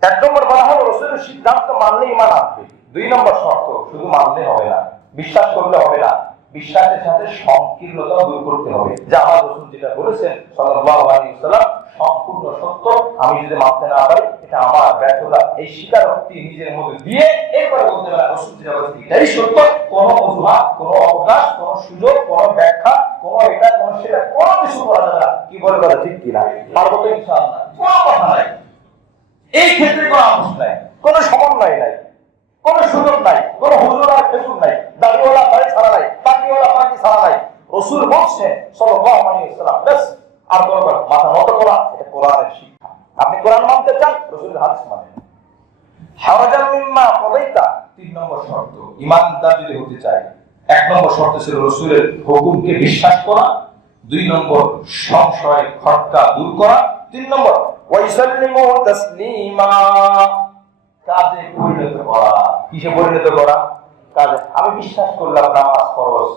1 নম্বর বলা হলো রাসূলের সিদ্ধান্ত মানলে ঈমান আসবে। 2 নম্বর শর্ত, শুধু মানলে হবে না, বিশ্বাস করলে হবে না, বিশ্বাসের সাথে সংকীর্ণতা দূর করতে হবে। যে আমার রাসূল যেটা বলেছেন সাল্লাল্লাহু আলাইহি ওয়াসাল্লাম সম্পূর্ণ সত্য, আমি যদি মানতে না পারি এটা আমার ব্যর্থতা, এই স্বীকারোক্তি নিজের মধ্যে দিয়ে এরপরে বলতে পারে রাসূল যেটা বলেছেন এটাই সত্য। কোনো অজুহাত, কোনো অবকাশ, কোনো সুযোগ, কোনো ব্যাখ্যা, কোনো এটা কোনো সেটা কোনো কিছু করা যাবে না। কি বলে বলে ঠিক কিনা? পারবো তো ইনশাআল্লাহ, কোনো কথা নাই। এই ক্ষেত্রে কোনো আপোষ নাই, কোনো সমন্বয় নাই, কোনো সুযোগ নাই, কোনো হুজুর আর খেজুর নাই, দাড়িওয়ালা দাড়ি ছাড়া নাই, পাগড়িওয়ালা পাগড়ি ছাড়া নাই। রাসূল বলছেন সাল্লাল্লাহু আলাইহি ওয়াসাল্লাম, বাস আর কোনো মাথা নত করা, এটা কোরআনের শিক্ষা। আপনি কোরআন মানতে চান, রাসূলের হাদিস মানেন। হারাজাল মিম্মা কদাইতা, 3 নম্বর শর্ত। ঈমানদার যদি হতে চায়, 1 নম্বর শর্ত ছিল রাসূলের হুকুমকে বিশ্বাস করা, 2 নম্বর সংশয় খটকা দূর করা, 3 নম্বর ওয়াইসাল্লিমু তাসলিমা, কাজে পরিণত করা। কিসে পরিণত করা? কাজে। আমি বিশ্বাস করলাম নামাজ ফরজ,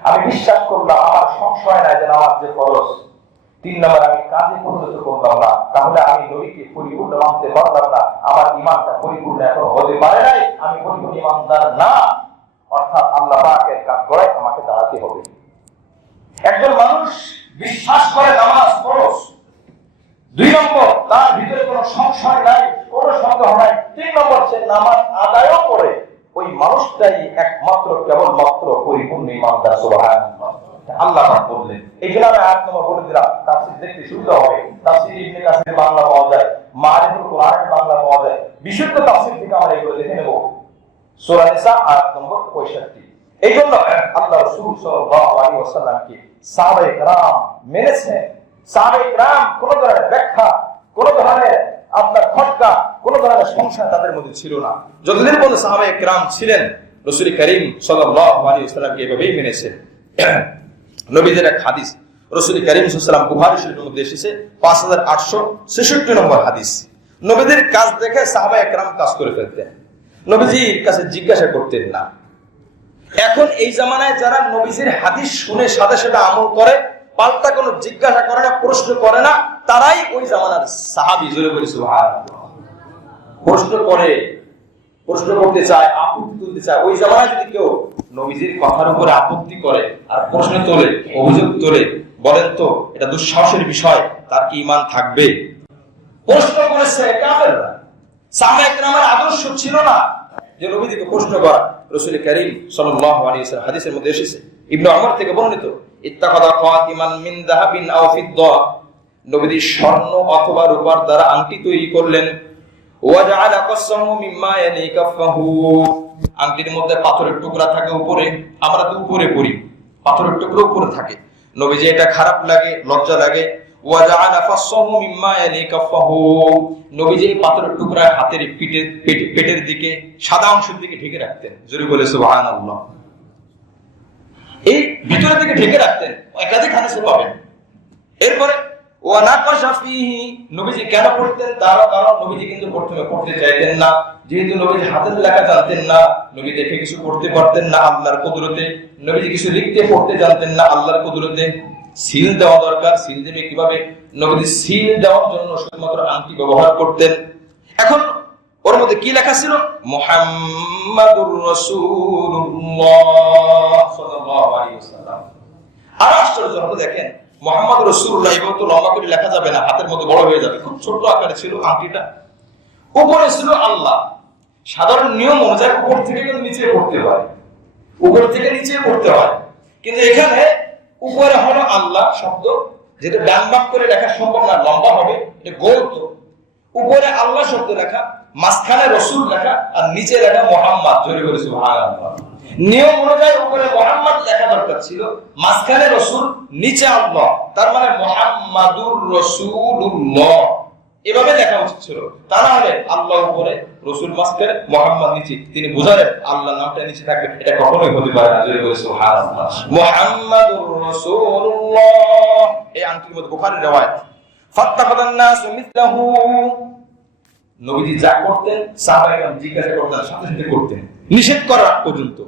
আমি বিশ্বাস করলাম আমার সংশয় নাই যে নামাজ যে ফরজ, 3 নম্বর আমি কাজে পরিণত করলাম না, তাহলে আমি নবীকে পরিপূর্ণ মানতে পারলাম না, আমার ঈমানটা পরিপূর্ণ এখন হতে পারে নাই, আমি পরিপূর্ণ ঈমানদার না। অর্থাৎ আল্লাহ পাকের কাঠগড়ায় আমাকে দাঁড়াতে হবে। একজন মানুষ বিশ্বাস করে নামাজ ফরজ, 2 নম্বর তার ভিতরে কোনো সংশয় নাই, কোনো সন্দেহ নাই, 3 নম্বর সে নামাজ আদায়ও করে, ওই মানুষটাই একমাত্র কেবলমাত্র পরিপূর্ণ ঈমানদার। সুবহানাল্লাহ। আল্লাহ পাক বললেন, এই জন্য আমি 8 নম্বর বলে দিলাম, তাফসীর দেখতে সুবিধা হবে। তাফসীর ইবনে কাসির বাংলা পাওয়া যায়, মারিফুল কোরআনের বাংলা পাওয়া যায়, বিশুদ্ধ তাফসীর থেকে আমরা এগুলো দেখে নেব। সূরা নিসা 8 নম্বর 65। এই জন্য আল্লাহ রাসূল সাল্লাল্লাহু আলাইহি ওয়াসাল্লামকে সাহাবায়ে কেরাম মেনেছেন। সাহাবায়ে কেরাম কোন ধরনের ব্যাখ্যা, কোন ধরনের আপনার খটকা, কোন ধরনের সংশয় তাদের মধ্যে ছিল না। যতদিন পর্যন্ত সাহাবায়ে কেরাম ছিলেন, রাসূল করিম সাল্লাল্লাহু আলাইহি ওয়াসাল্লামকে এভাবেই মেনেছেন। নবীদের এক হাদিস, রাসূল করিম সাল্লাল্লাহু আলাইহি ওয়াসাল্লাম বুখারী শরীফের মধ্যে এসেছে 5866 নম্বর হাদিস। নবীদের কাজ দেখে সাহাবায়ে কেরাম কাজ করে ফেলতেন, নবীজির কাছে জিজ্ঞাসা করতেন না। এখন এই জামানায় যারা নবীজির হাদিস শুনে সাথে সাথে আমল করে, পাল্টা কোনো জিজ্ঞাসা করে না, প্রশ্ন করে না, তারাই ওই জামানার সাহাবী। জোরে বলি সুবহানাল্লাহ। প্রশ্ন করে, প্রশ্ন করতে চায়, আপত্তি তুলতে চায়, ওই জামানায় যদি কেউ নবীজির কথার উপরে আপত্তি করে আর প্রশ্ন তোলে, অভিযোগ তোলে, বলেন তো এটা দুঃসাহসের বিষয়, তার কি ঈমান থাকবে? প্রশ্ন করেছে কাফেররা। সাহাবায়ে কেরামের আদর্শ ছিল না যে নবীজিকে প্রশ্ন করা। রাসূল করিম সাল্লাল্লাহু আলাইহি ওয়াসাল্লাম হাদিসের মধ্যে এসেছে, ইবনে ওমর থেকে বর্ণিত, ইত্তাখাযা খাতিমান মিন যাহাবিন আও ফিদ্দা, নবীজি স্বর্ণ অথবা রূপার দ্বারা আংটি তৈরি করলেন। ওয়া জাআলা কাসসাহু মিম্মা ইয়ালি কাফাহু, আংটির মধ্যে পাথরের টুকরা থাকে উপরে, আমরা তো উপরে পড়ি, পাথরের টুকরা উপরে থাকে। নবীজি এটা খারাপ লাগে, লজ্জা লাগে। ওয়া জাআলা ফাসসাহু মিম্মা ইয়ালি কাফাহু, নবীজি পাথরের টুকরা হাতের পেটের দিকে, সাদা অংশের দিকে ঢেকে রাখতেন। জোরে বলে সুবহানাল্লাহ। এই ভিতরের দিকে ঢেকে রাখতেন, একাধিক হাদিসে পাবেন। এরপরে ওয়া নাকাশা ফীহি, নবীজি কেন পড়তেন? তার কারণ নবীজি কিন্তু প্রথমে পড়তে চাইতেন না, যেহেতু নবীজি হাতের লেখা জানতেন না, নবী দেখে কিছু পড়তে পারতেন না আল্লাহর কুদরতে, নবীজি কিছু লিখতে পড়তে জানতেন না আল্লাহর কুদরতে। সিল দেওয়া দরকার, সিল দেবে কিভাবে? নবীজি সিল দেওয়ার জন্য শুধুমাত্র আংটি ব্যবহার করতেন। এখন ওর মধ্যে কি লেখা ছিল? মুহাম্মাদুর রাসূলুল্লাহ সাল্লাল্লাহু আলাইহি ওয়াসাল্লাম। আর আশ্চর্য হলো, দেখেন মুহাম্মদ রাসূলুল্লাহ এভাবে তো লম্বা করে লেখা যাবে না, হাতের মধ্যে বড় হয়ে যাবে, খুব ছোট আকারে ছিল আংটিটা। উপরে ছিল আল্লাহ। সাধারণ নিয়ম অনুযায়ী উপর থেকে কিন্তু নিচে পড়তে হয়, উপর থেকে নিচে পড়তে হয়, কিন্তু এখানে উপরে হলো আল্লাহ শব্দ, যেটা ডান বাম করে লেখা সম্ভব না, লম্বা হবে, এটা গোল। তো উপরে আল্লাহ শব্দ লেখা, মাঝখানে রাসূল লেখা, আর নিচে লেখা মুহাম্মদ। জোরে বলে সুবহানাল্লাহ। নিয়ম অনুযায়ী উপরে মুহাম্মদ লেখা দরকার ছিল, মাঝখানে রাসূল, নিচে আল্লাহ, তার মানে মুহাম্মাদুর রাসূলুল্লাহ এভাবে লেখা উচিত ছিল। তা না হলে আল্লাহ উপরে, রাসূল মাঝখানে, মুহাম্মদ নিচে, তিনি বুঝালেন আল্লাহ নামটা নিচে থাকবে, এটা কখনোই হতে পারে না। জোরে বলে সুবহানাল্লাহ। মুহাম্মাদুর রাসূলুল্লাহ, এই আংটির মধ্যে বুখারীর riwayat। ফাত্তাখাদান নাসু মিথলাহু, নবীজি যা করতেন সাহাবায়ে কেরাম জিজ্ঞাসা করতেন, সাথে সাথে করতেন, নিষেধ করার পর্যন্ত।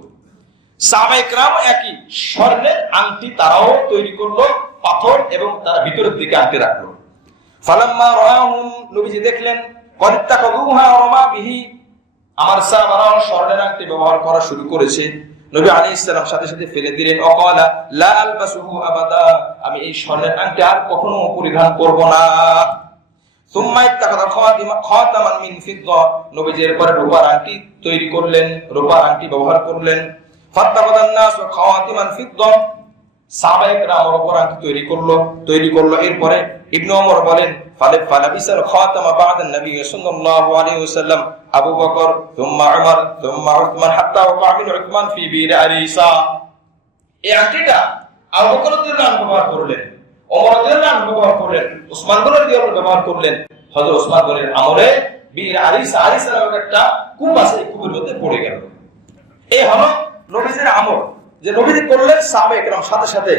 সাহাবায়ে কেরাম একই স্বর্ণের আংটি তারাও তৈরি করলো, পাথর, এবং তারা ভিতরের দিকে আংটি রাখলো। ফালাম্মা রাআহুম, নবীজি দেখলেন, ক্বাদ ইত্তাখাযুহা রামা বিহি, আমার সাহাবারা স্বর্ণের আংটি ব্যবহার করা শুরু করেছে। নবী আলাইহিস সালাম সাথে সাথে ফেলে দিলেন। অকালা লা আলবাসুহু আবাদা, আমি এই স্বর্ণের আংটি আর কখনো পরিধান করব না। সুম্মা ইত্তাখাযা খাতামান মিন ফিদ্দা, নবীজি এরপরে রূপার আংটি তৈরি করলেন, রূপার আংটি ব্যবহার করলেন। ফাত্তাখাযান নাসু খাওয়াতিমান ফিদ্দা, সাহাবায়ে কেরামের উপর আংটি তৈরি করলো। এরপরে ইবনে ওমর বলেন ফালাবিসাল খাতামা বা'দা নবী সাল্লাল্লাহু আলাইহি ওয়াসাল্লাম আবু বকর সুম্মা উমর সুম্মা উসমান হাত্তা ওয়াকা মিন উসমান ফি বীর আরিসা। এই আংটিটা আবু বকর রাদিয়াল্লাহু আনহু ব্যবহার করলেন, ওমর রাদিয়াল্লাহু আনহু ব্যবহার করলেন, উসমান রাদিয়াল্লাহু আনহু ব্যবহার করলেন। হযরত উসমান গনির আমলে বীর আরিসা নামক একটা কূপ আছে, এই কূপের মধ্যে পড়ে গেল। এই হলো নবীজির আমল, যে নবীজি করলেন, সাহাবায়ে কেরাম সাথে সাথে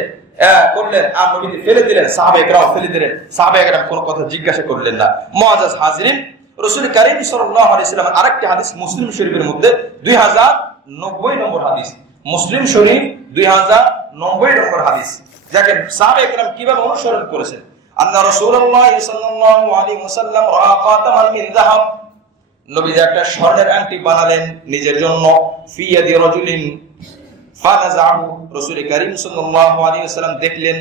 করলেন, আর নবীজি ফেলে দিলেন, সাহাবায়ে কেরাম ফেলে দিলেন। সাহাবায়ে কেরাম কোনো কথা জিজ্ঞাসা করলেন না। মুআজ্জাজ হাজিরিন, রাসূল কারীম সাল্লাল্লাহু আলাইহি ওয়াসাল্লামের আরেকটি হাদিস মুসলিম শরীফের মধ্যে 2090 নম্বর হাদিস, মুসলিম শরীফ 2090 নম্বর হাদিস। দেখেন সাহাবায়ে কেরাম কিভাবে অনুসরণ করেছেন। আন্না রাসূলুল্লাহ সাল্লাল্লাহু আলাইহি ওয়াসাল্লাম রাআ খাতামান মিন যাহাব, নবীজি একটা স্বর্ণের আংটি বানালেন নিজের জন্য। ফি ইয়াদি রাজুলিন ফানাযাহু, রাসূল কারীম সাল্লাল্লাহু আলাইহি ওয়াসাল্লাম দেখলেন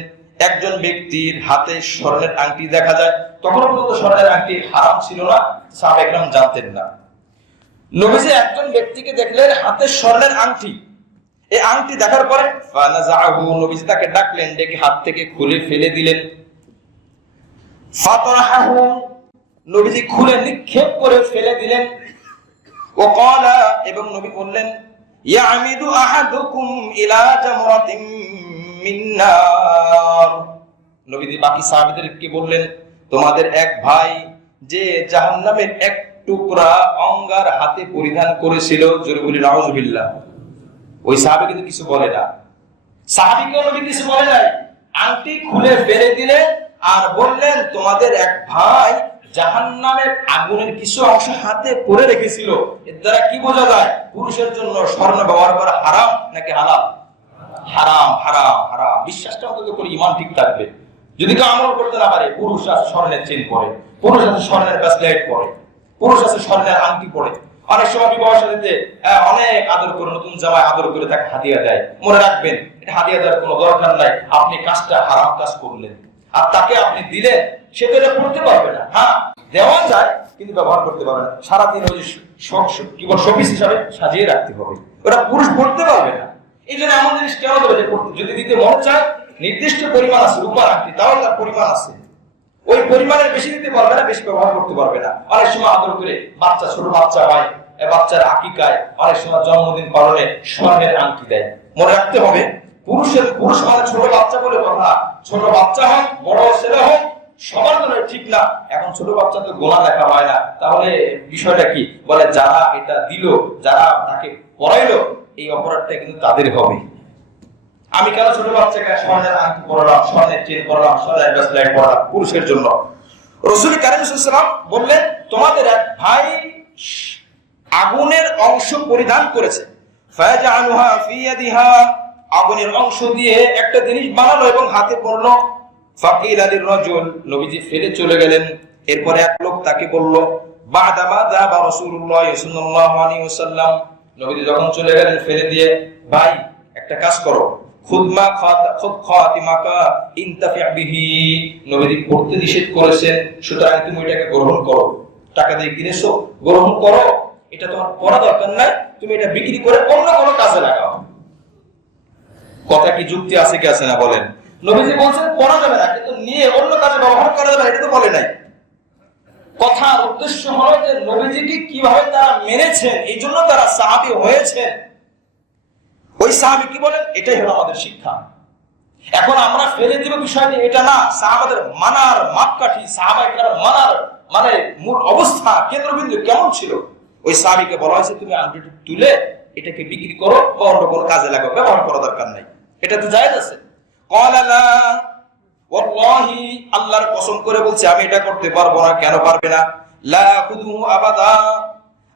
একজন ব্যক্তির হাতে স্বর্ণের আংটি দেখা যায়। তখন পর্যন্ত স্বর্ণের আংটি হারাম ছিল না, সাহাবায়ে কেরাম জানতেন না। নবীজি একজন ব্যক্তিকে দেখলেন হাতে স্বর্ণের আংটি। এই আংটি দেখার পরে ফানাযাহু, নবীজি তাকে ডাকলেন, ডেকে হাত থেকে খুলে ফেলে দিলেন। ফাতরাহু, নবীজি খুলে নিক্ষেপ করে ফেলে দিলেন। ও ক্বালা, এবং নবী বললেন ইয়ামিদু আহাদুকুম ইলা জামরাতিন মিন নার, নবীজি বাকি সাহাবীদেরকে বললেন তোমাদের এক ভাই যে জাহান্নামের এক টুকরা অঙ্গার হাতে পরিধান করেছিল, জোরে বলি নাউযুবিল্লাহ। ওই সাহাবী কিন্তু কিছু বলে না, সাহাবীকে নবী কিছু বলে নাই, আংটি খুলে ফেলে দিলেন আর বললেন তোমাদের এক ভাই জাহান্নামের আগুনের কিছু অংশ হাতে পরে রেখেছিল। এর দ্বারা কি বোঝা যায়? পুরুষের জন্য স্বর্ণ ব্যবহার করা হারাম নাকি হালাল? হারাম, হারাম, হারাম। বিশ্বাসটা অন্তত করে ঈমান ঠিক থাকবে। যদি কেউ আমল করতে না পারে, পুরুষ আছে স্বর্ণের চেন পরে, পুরুষ আছে স্বর্ণের ব্রেসলেট পরে, পুরুষ আছে স্বর্ণের আংটি পরে। অনেক সময় বিবাহ সাথীতে অনেক আদর করে, নতুন জামাই আদর করে তাকে হাদিয়া দেয়। মনে রাখবেন, এটা হাদিয়া দেওয়ার কোনো দরকার নাই। আপনি কাজটা হারাম কাজ করলেন, আর তাকে আপনি দিলেন, সে তো এটা করতে পারবে না। হ্যাঁ, দেওয়া যায় কিন্তু ব্যবহার করতে পারবে না। সারাদিন ওই শোপিস হিসাবে সাজিয়ে রাখতে হবে, ওটা পুরুষ করতে পারবে না। এই জন্য এমন জিনিস কেন দেবে যে যদি দিতে মন চায়, নির্দিষ্ট পরিমাণ আছে, রূপার আংটি, তাও তার পরিমাণ আছে, ওই পরিমাণের বেশি দিতে পারবে না, বেশি ব্যবহার করতে পারবে না। অনেক সময় আদর করে বাচ্চা, ছোট বাচ্চা হয়, বাচ্চার আকিকায়, অনেক সময় জন্মদিন পালনে স্বর্ণের আংটি দেয়। মনে রাখতে হবে, পুরুষ মানে ছোট বাচ্চা বলে কথা। ছোট বাচ্চা হোক, বড় ছেলে হোক, সবার জন্য ঠিক না। এখন ছোট বাচ্চা তো গোনা লেখা হয় না, তাহলে বিষয়টা কি? বলে যারা এটা দিল, যারা তাকে পড়াইলো, এই অপরাধটা কিন্তু তাদের হবে। আমি কেন ছোট বাচ্চাকে স্বর্ণের আংটি পরালাম, স্বর্ণের চেন পরালাম, স্বর্ণের ব্রেসলেট পরালাম? পুরুষের জন্য। রাসূল কারীম সাল্লাল্লাহু আলাইহি ওয়াসাল্লাম বললেন তোমাদের এক ভাই আগুনের অংশ পরিধান করেছে। ফায়াজআলুহা ফি ইয়াদিহা, আগুনের অংশ দিয়ে একটা জিনিস বানালো এবং হাতে পড়লো। ফাকিলা লির-রাজুল, নবীজি ফেলে চলে গেলেন। এরপরে এক লোক তাকে বলল, বাদামা যাবা রাসূলুল্লাহ সাল্লাল্লাহু আলাইহি ওয়াসাল্লাম, নবীজি যখন চলে গেলেন ফেলে দিয়ে, ভাই একটা কাজ করো, খুদ খাতিমাকা ইনতাফি বিহি, নবীজি পড়তে নিষেধ করেছেন, সুতরাং তুমি এটাকে গ্রহণ করো। টাকা দিয়ে কিনেছো, গ্রহণ করো। এটা তোমার পড়া দরকার নাই, তুমি এটা বিক্রি করে অন্য কোনো কাজে লাগাও। কথা কি যুক্তি আছে কি আছে না বলেন? নবীজি বলছেন পড়া যাবে না, কিন্তু নিয়ে অন্য কাজে ব্যবহার করা যাবে, এটা তো বলে নাই। কথার উদ্দেশ্য হলো যে নবীজিকে কিভাবে তারা মেনেছেন, এই জন্য তারা সাহাবী হয়েছেন। ওই সাহাবী কি বলেন, এটাই হলো আমাদের শিক্ষা। এখন আমরা ফেলে দিব বিষয়টি এটা না, সাহাবাদের মানার মাপকাঠি, সাহাবায়ে কেরামের মানার মানে মূল অবস্থা, কেন্দ্রবিন্দু কেমন ছিল। ওই সাহাবীকে বলা হয়েছে তুমি আংটিটি তুলে এটাকে বিক্রি করো বা অন্য কোনো কাজে লাগাও, ব্যবহার করা দরকার নাই। এটা তো জায়েজ আছে। ক্বালা লা, ওয়াল্লাহি, আল্লাহর কসম করে বলছি আমি এটা করতে পারবো না। কেন পারবে না? লা খুযুহু আবাদা,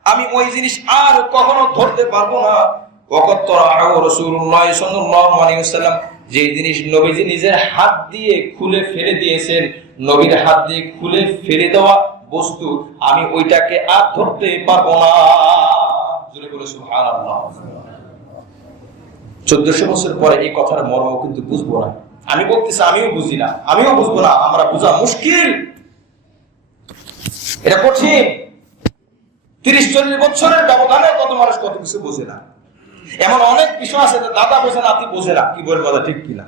আমি ওই জিনিস আর কখনো ধরতে পারবো না। ওয়াকাত তারাহু রাসূলুল্লাহ সাল্লাল্লাহু আলাইহি ওয়াসাল্লাম, যে জিনিস নবীজি নিজের হাত দিয়ে খুলে ফেলে দিয়েছেন, নবীর হাত দিয়ে খুলে ফেলে দেওয়া বস্তু, আমি ওইটাকে আর ধরতে পারবো না। জোরে বলে সুবহানাল্লাহ। 1400 বছর পরে এই কথার মর্ম কিন্তু বুঝবো না। আমি বলতেছি আমিও বুঝি না, আমিও বুঝবো না, আমরা বোঝা মুশকিল, এটা কঠিন। 30-40 বছরের ব্যবধানে কত মানুষ কত কিছু বোঝে না। এমন অনেক বিষয় আছে দাদা বোঝে না, নাতি বোঝে না। কি বলবো, ঠিক কিনা?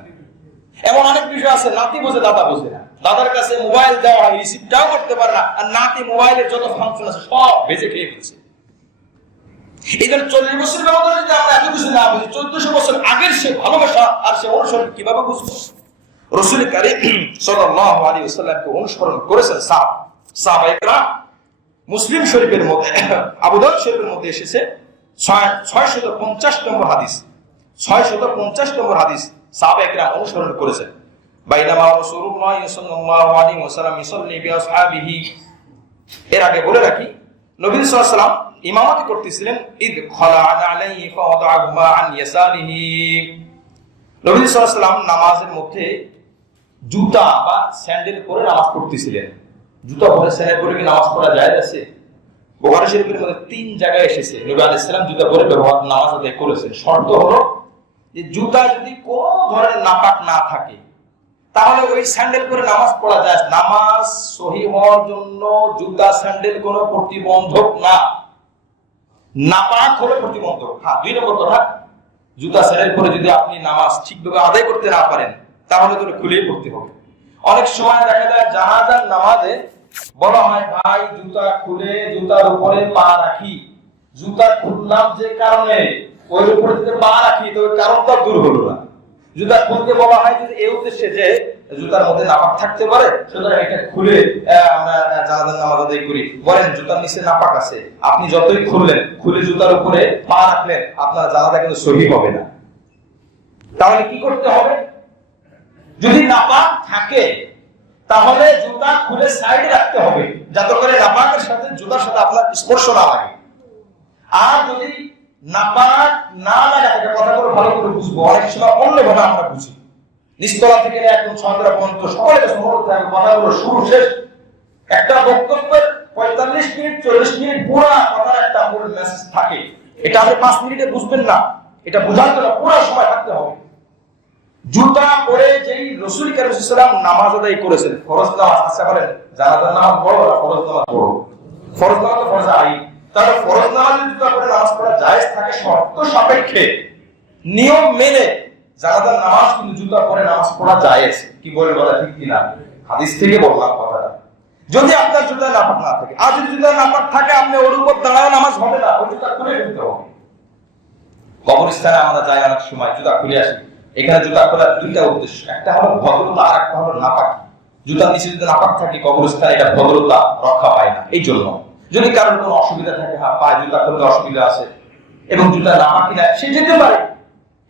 এমন অনেক বিষয় আছে নাতি বোঝে দাদা বোঝে না। দাদার কাছে মোবাইল দেওয়া হয়, রিসিভটাও করতে পারে না, আর নাতি মোবাইলের যত ফাংশন আছে সব বেজে খেয়ে ফেলছে। এই জন্য 40 বছর ব্যবধানে যদি আমরা এত কিছু না বুঝি, 1400 বছর আগের সে ভালোবাসা আর সে অনুসরণ কিভাবে বুঝবো? রাসূল কারীম সাল্লাল্লাহু আলাইহি ওয়াসাল্লামকে অনুসরণ করেছেন সাহাবায়ে কেরাম। মুসলিম শরীফের মধ্যে, আবু দাউদ শরীফের মধ্যে এসেছে 650 নম্বর হাদিস, 650 নম্বর হাদিস সাহাবায়ে কেরাম অনুসরণ করেছেন। বাইনামা রাসূলুল্লাহ সাল্লাল্লাহু আলাইহি ওয়াসাল্লাম ইসাল্লি বিআসহাবিহি, এর আগে বলে রাখি নবী সাল্লাল্লাহু আলাইহি ওয়াসাল্লাম ইমামতি করতেছিলেন, ইদ খালা'না আলাইহি ফাওয়াদা'হুমা আন ইয়াসারিহি। নবী সাল্লাল্লাহু আলাইহি ওয়াসাল্লাম নামাজের মধ্যে জুতা বা স্যান্ডেল পরে নামাজ পড়তেছিলেন। জুতা পরে স্যান্ডেল পরে কি নামাজ পড়া যায় আছে? বুখারী শরীফের মধ্যে 3 জায়গায় এসেছে নবী আলাইহিস সালাম জুতা পরে নামাজ আদায় করেছেন। শর্ত হলো যে জুতা যদি কোনো ধরনের নাপাক না থাকে তাহলে ওই স্যান্ডেল পরে নামাজ পড়া যায়। নামাজ সহিহ হওয়ার জন্য জুতা স্যান্ডেল কোনো প্রতিবন্ধক না, নাপাক হলো প্রতিবন্ধক। হ্যাঁ, 2 নম্বর কথা, জুতা স্যান্ডেল পরে যদি আপনি নামাজ ঠিকভাবে আদায় করতে না পারেন তাহলে তো খুলেই পড়তে হবে। অনেক সময় দেখা যায় জানাজার নামাজে বলা হয় ভাই জুতা খুলে জুতার উপরে পা রাখি, জুতা খুললাম যে কারণে ওই উপরে যদি পা রাখি তো ওই কারণটা দূর হলো না। জুতা খুলতে বলা হয় যদি এই উদ্দেশ্যে যে জুতার মধ্যে নাপাক থাকতে পারে, সুতরাং এটা খুলে আমরা জানাজার নামাজ আদায় করি। বলেন জুতার নিচে নাপাক আছে, আপনি যতই খুললেন, খুলে জুতার উপরে পা রাখলেন, আপনার জানাজা কিন্তু সহিহ হবে না। তাহলে কি করতে হবে? যদি নাপাক থাকে তাহলে জুতা খুলে সাইডে রাখতে হবে যাতে করে নাপাকের সাথে জুতার সাথে আপনার স্পর্শ না লাগে। আর যদি নাপাক না লাগা থাকে, কথাগুলো ভালো করে বুঝবো, অনেক সময় অন্যভাবে আমরা বুঝি। নিচতলা থেকে একদম ছন্দরা পর্যন্ত সকলে সমর্থ থাকে, কথাগুলো শুরু শেষ একটা বক্তব্যের 45 মিনিট 40 মিনিট পুরো কথার একটা মূল মেসেজ থাকে। এটা আপনি 5 মিনিটে বুঝবেন না, এটা বোঝার জন্য পুরো সময় থাকতে হবে। জুতা পরে যেই রাসূল কারীম সাল্লাল্লাহু আলাইহি ওয়াসাল্লাম নামাজ আদায় করেছেন, ফরজ নামাজ, আচ্ছা বলেন জানাজার নামাজ বড় না ফরজ নামাজ বড়? ফরজ নামাজ তো ফরজ আইন। তাহলে ফরজ নামাজে জুতা পরে নামাজ পড়া জায়েজ থাকে শর্ত সাপেক্ষে, নিয়ম মেনে। জানাজার নামাজ কিন্তু জুতা পরে নামাজ পড়া জায়েজ। কি বলে বলা ঠিক কি না? হাদিস থেকে বললাম কথাটা। যদি আপনার জুতা নাপাক না থাকে, আর যদি জুতা নাপাক থাকে আপনি ওর উপর দাঁড়ায় নামাজ হবে না, ওই জুতা খুলে ফেলতে হবে। কবরস্থানে আমরা যাই অনেক সময় জুতা খুলে আসি। এখানে জুতা খোলার 2টা উদ্দেশ্য, একটা হলো ভদ্রতা আর একটা হলো নাপাক। জুতার নিচে যদি নাপাক থাকে কবরস্থানে এটা ভদ্রতা রক্ষা পায় না। এই জন্য যদি কারোর কোনো অসুবিধা থাকে, হ্যাঁ পায়ে জুতা খুলতে অসুবিধা আছে এবং জুতা নাপাক কিনা সে যেতে পারে,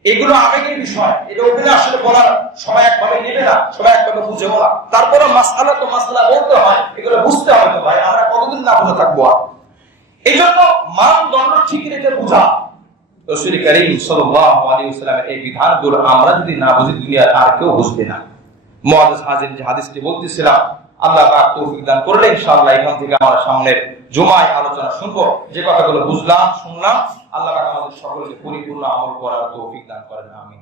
এগুলো আবেগের বিষয়। এটা ওখানে আসলে বলার সবাই একভাবে নেবে না, সবাই একভাবে বুঝেও না। তারপরে মাসআলা তো মাসআলা বলতে হয়, এগুলো বুঝতে হবে তো ভাই, আমরা কতদিন না বুঝে থাকবো। আর এই জন্য মানদণ্ড ঠিক রেখে বুঝা। রাসূল কারীম সাল্লাল্লাহু আলাইহি ওয়াসাল্লামের এই বিধানগুলো আমরা যদি না বুঝি দুনিয়ার আর কেউ বুঝবে না। মুআজ্জাজ হাজির যে হাদিসটি বলতেছিলাম, আল্লাহ পাক তৌফিক দান করলে ইনশাআল্লাহ এখান থেকে আমরা সামনের জুমায় আলোচনা শুনবো। যে কথাগুলো বুঝলাম শুনলাম, আল্লাহ পাক আমাদের সকলকে পরিপূর্ণ আমল করার তৌফিক দান করেন। আমিন।